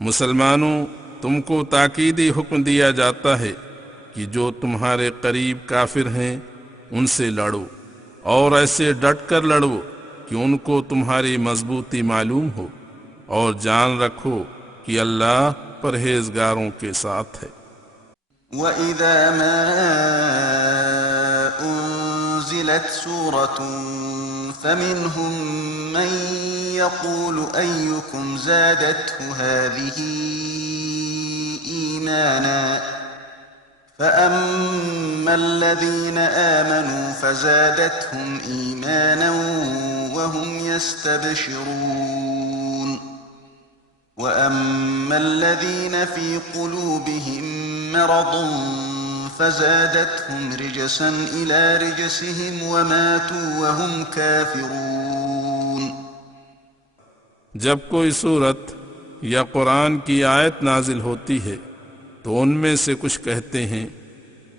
مسلمانوں، تم کو تاکیدی حکم دیا جاتا ہے کہ جو تمہارے قریب کافر ہیں ان سے لڑو، اور ایسے ڈٹ کر لڑو کہ ان کو تمہاری مضبوطی معلوم ہو، اور جان رکھو کہ اللہ پرہیزگاروں کے ساتھ ہے. وَإِذَا مَا أُنزِلَتْ سُورَةٌ فَمِنْهُمْ مَنْ يَقُولُ أَيُّكُمْ زَادَتْهُ هَذِهِ إِيمَانًا فَأَمَّا الَّذِينَ آمَنُوا فَزَادَتْهُمْ إِيمَانًا وَهُمْ يَسْتَبْشِرُونَ. وَأَمَّا الَّذِينَ فِي قُلُوبِهِم مَّرَضٌ فَزَادَتْهُمْ رِجْسًا إِلَى رِجْسِهِمْ وَمَاتُوا وَهُمْ كَافِرُونَ. جب کوئی صورت یا قرآن کی آیت نازل ہوتی ہے تو ان میں سے کچھ کہتے ہیں،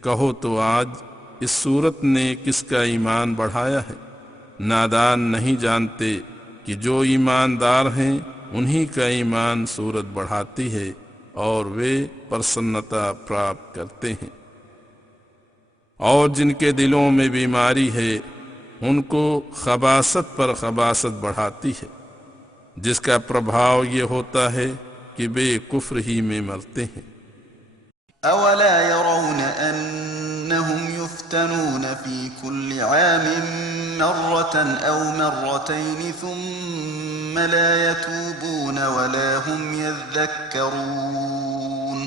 کہو تو آج اس صورت نے کس کا ایمان بڑھایا ہے. نادان نہیں جانتے کہ جو ایماندار ہیں انہی کا ایمان صورت بڑھاتی ہے اور وہ پرسنتا پراپت کرتے ہیں. اور جن کے دلوں میں بیماری ہے ان کو خباثت پر خباثت بڑھاتی ہے، جس کا پربھاؤ یہ ہوتا ہے کہ بے کفر ہی میں مرتے ہیں. أَوَلَا يَرَوْنَ أَنَّهُمْ يُفْتَنُونَ فِي كُلِّ عَامٍ مَّرَّةً أَوْ مَرَّتَيْنِ ثُمَّ لَا يَتُوبُونَ وَلَا هُمْ يَذَّكَّرُونَ.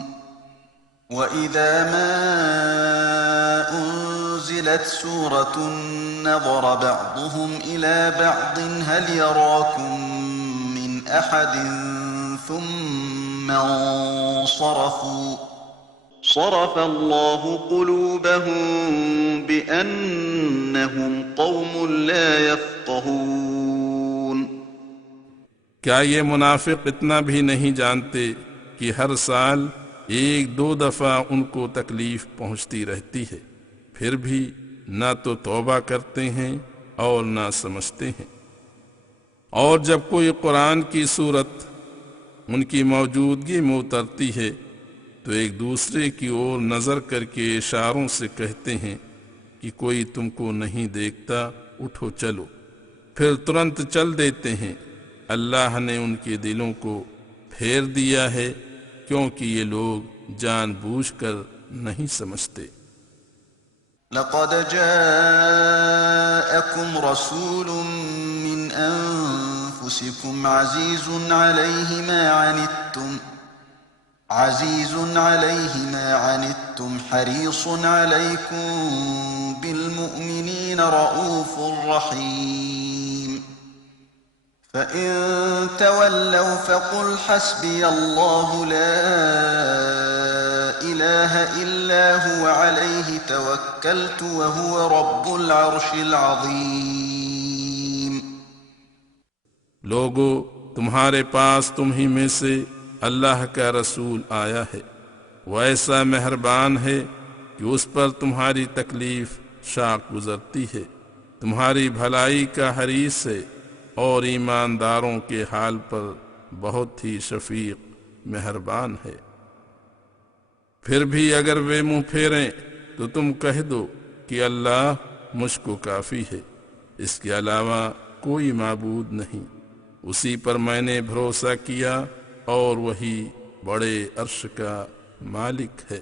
وَإِذَا مَا أُنزِلَتْ سُورَةٌ نَّظَرَ بَعْضُهُمْ إِلَى بَعْضٍ هَلْ يَرَاكُم مِّنْ أَحَدٍ ثُمَّ انصَرَفُوا صرف الله قلوبهم بأنهم قوم لا يفقهون. کیا یہ منافق اتنا بھی نہیں جانتے کہ ہر سال ایک دو دفعہ ان کو تکلیف پہنچتی رہتی ہے، پھر بھی نہ تو توبہ کرتے ہیں اور نہ سمجھتے ہیں. اور جب کوئی قرآن کی صورت ان کی موجودگی میں اترتی ہے تو ایک دوسرے کی اور نظر کر کے اشاروں سے کہتے ہیں کہ کوئی تم کو نہیں دیکھتا، اٹھو چلو. پھر ترنت چل دیتے ہیں. اللہ نے ان کے دلوں کو پھیر دیا ہے کیونکہ یہ لوگ جان بوجھ کر نہیں سمجھتے. لقد جاءكم رسول من أنفسكم عزيز عليه ما عنتم عزيز عليه ما عنتم حريص عليكم بالمؤمنين رؤوف رحيم فإن تولوا فقل حسبي الله لا إله إلا هو عليه توكلت وهو رب العرش العظيم لوگو تمہارے پاس تم ہی میں سے اللہ کا رسول آیا ہے، وہ ایسا مہربان ہے کہ اس پر تمہاری تکلیف شاق گزرتی ہے، تمہاری بھلائی کا حریص ہے اور ایمانداروں کے حال پر بہت ہی شفیق مہربان ہے۔ پھر بھی اگر وہ منہ پھیریں تو تم کہہ دو کہ اللہ مجھ کو کافی ہے، اس کے علاوہ کوئی معبود نہیں، اسی پر میں نے بھروسہ کیا اور وہی بڑے عرش کا مالک ہے۔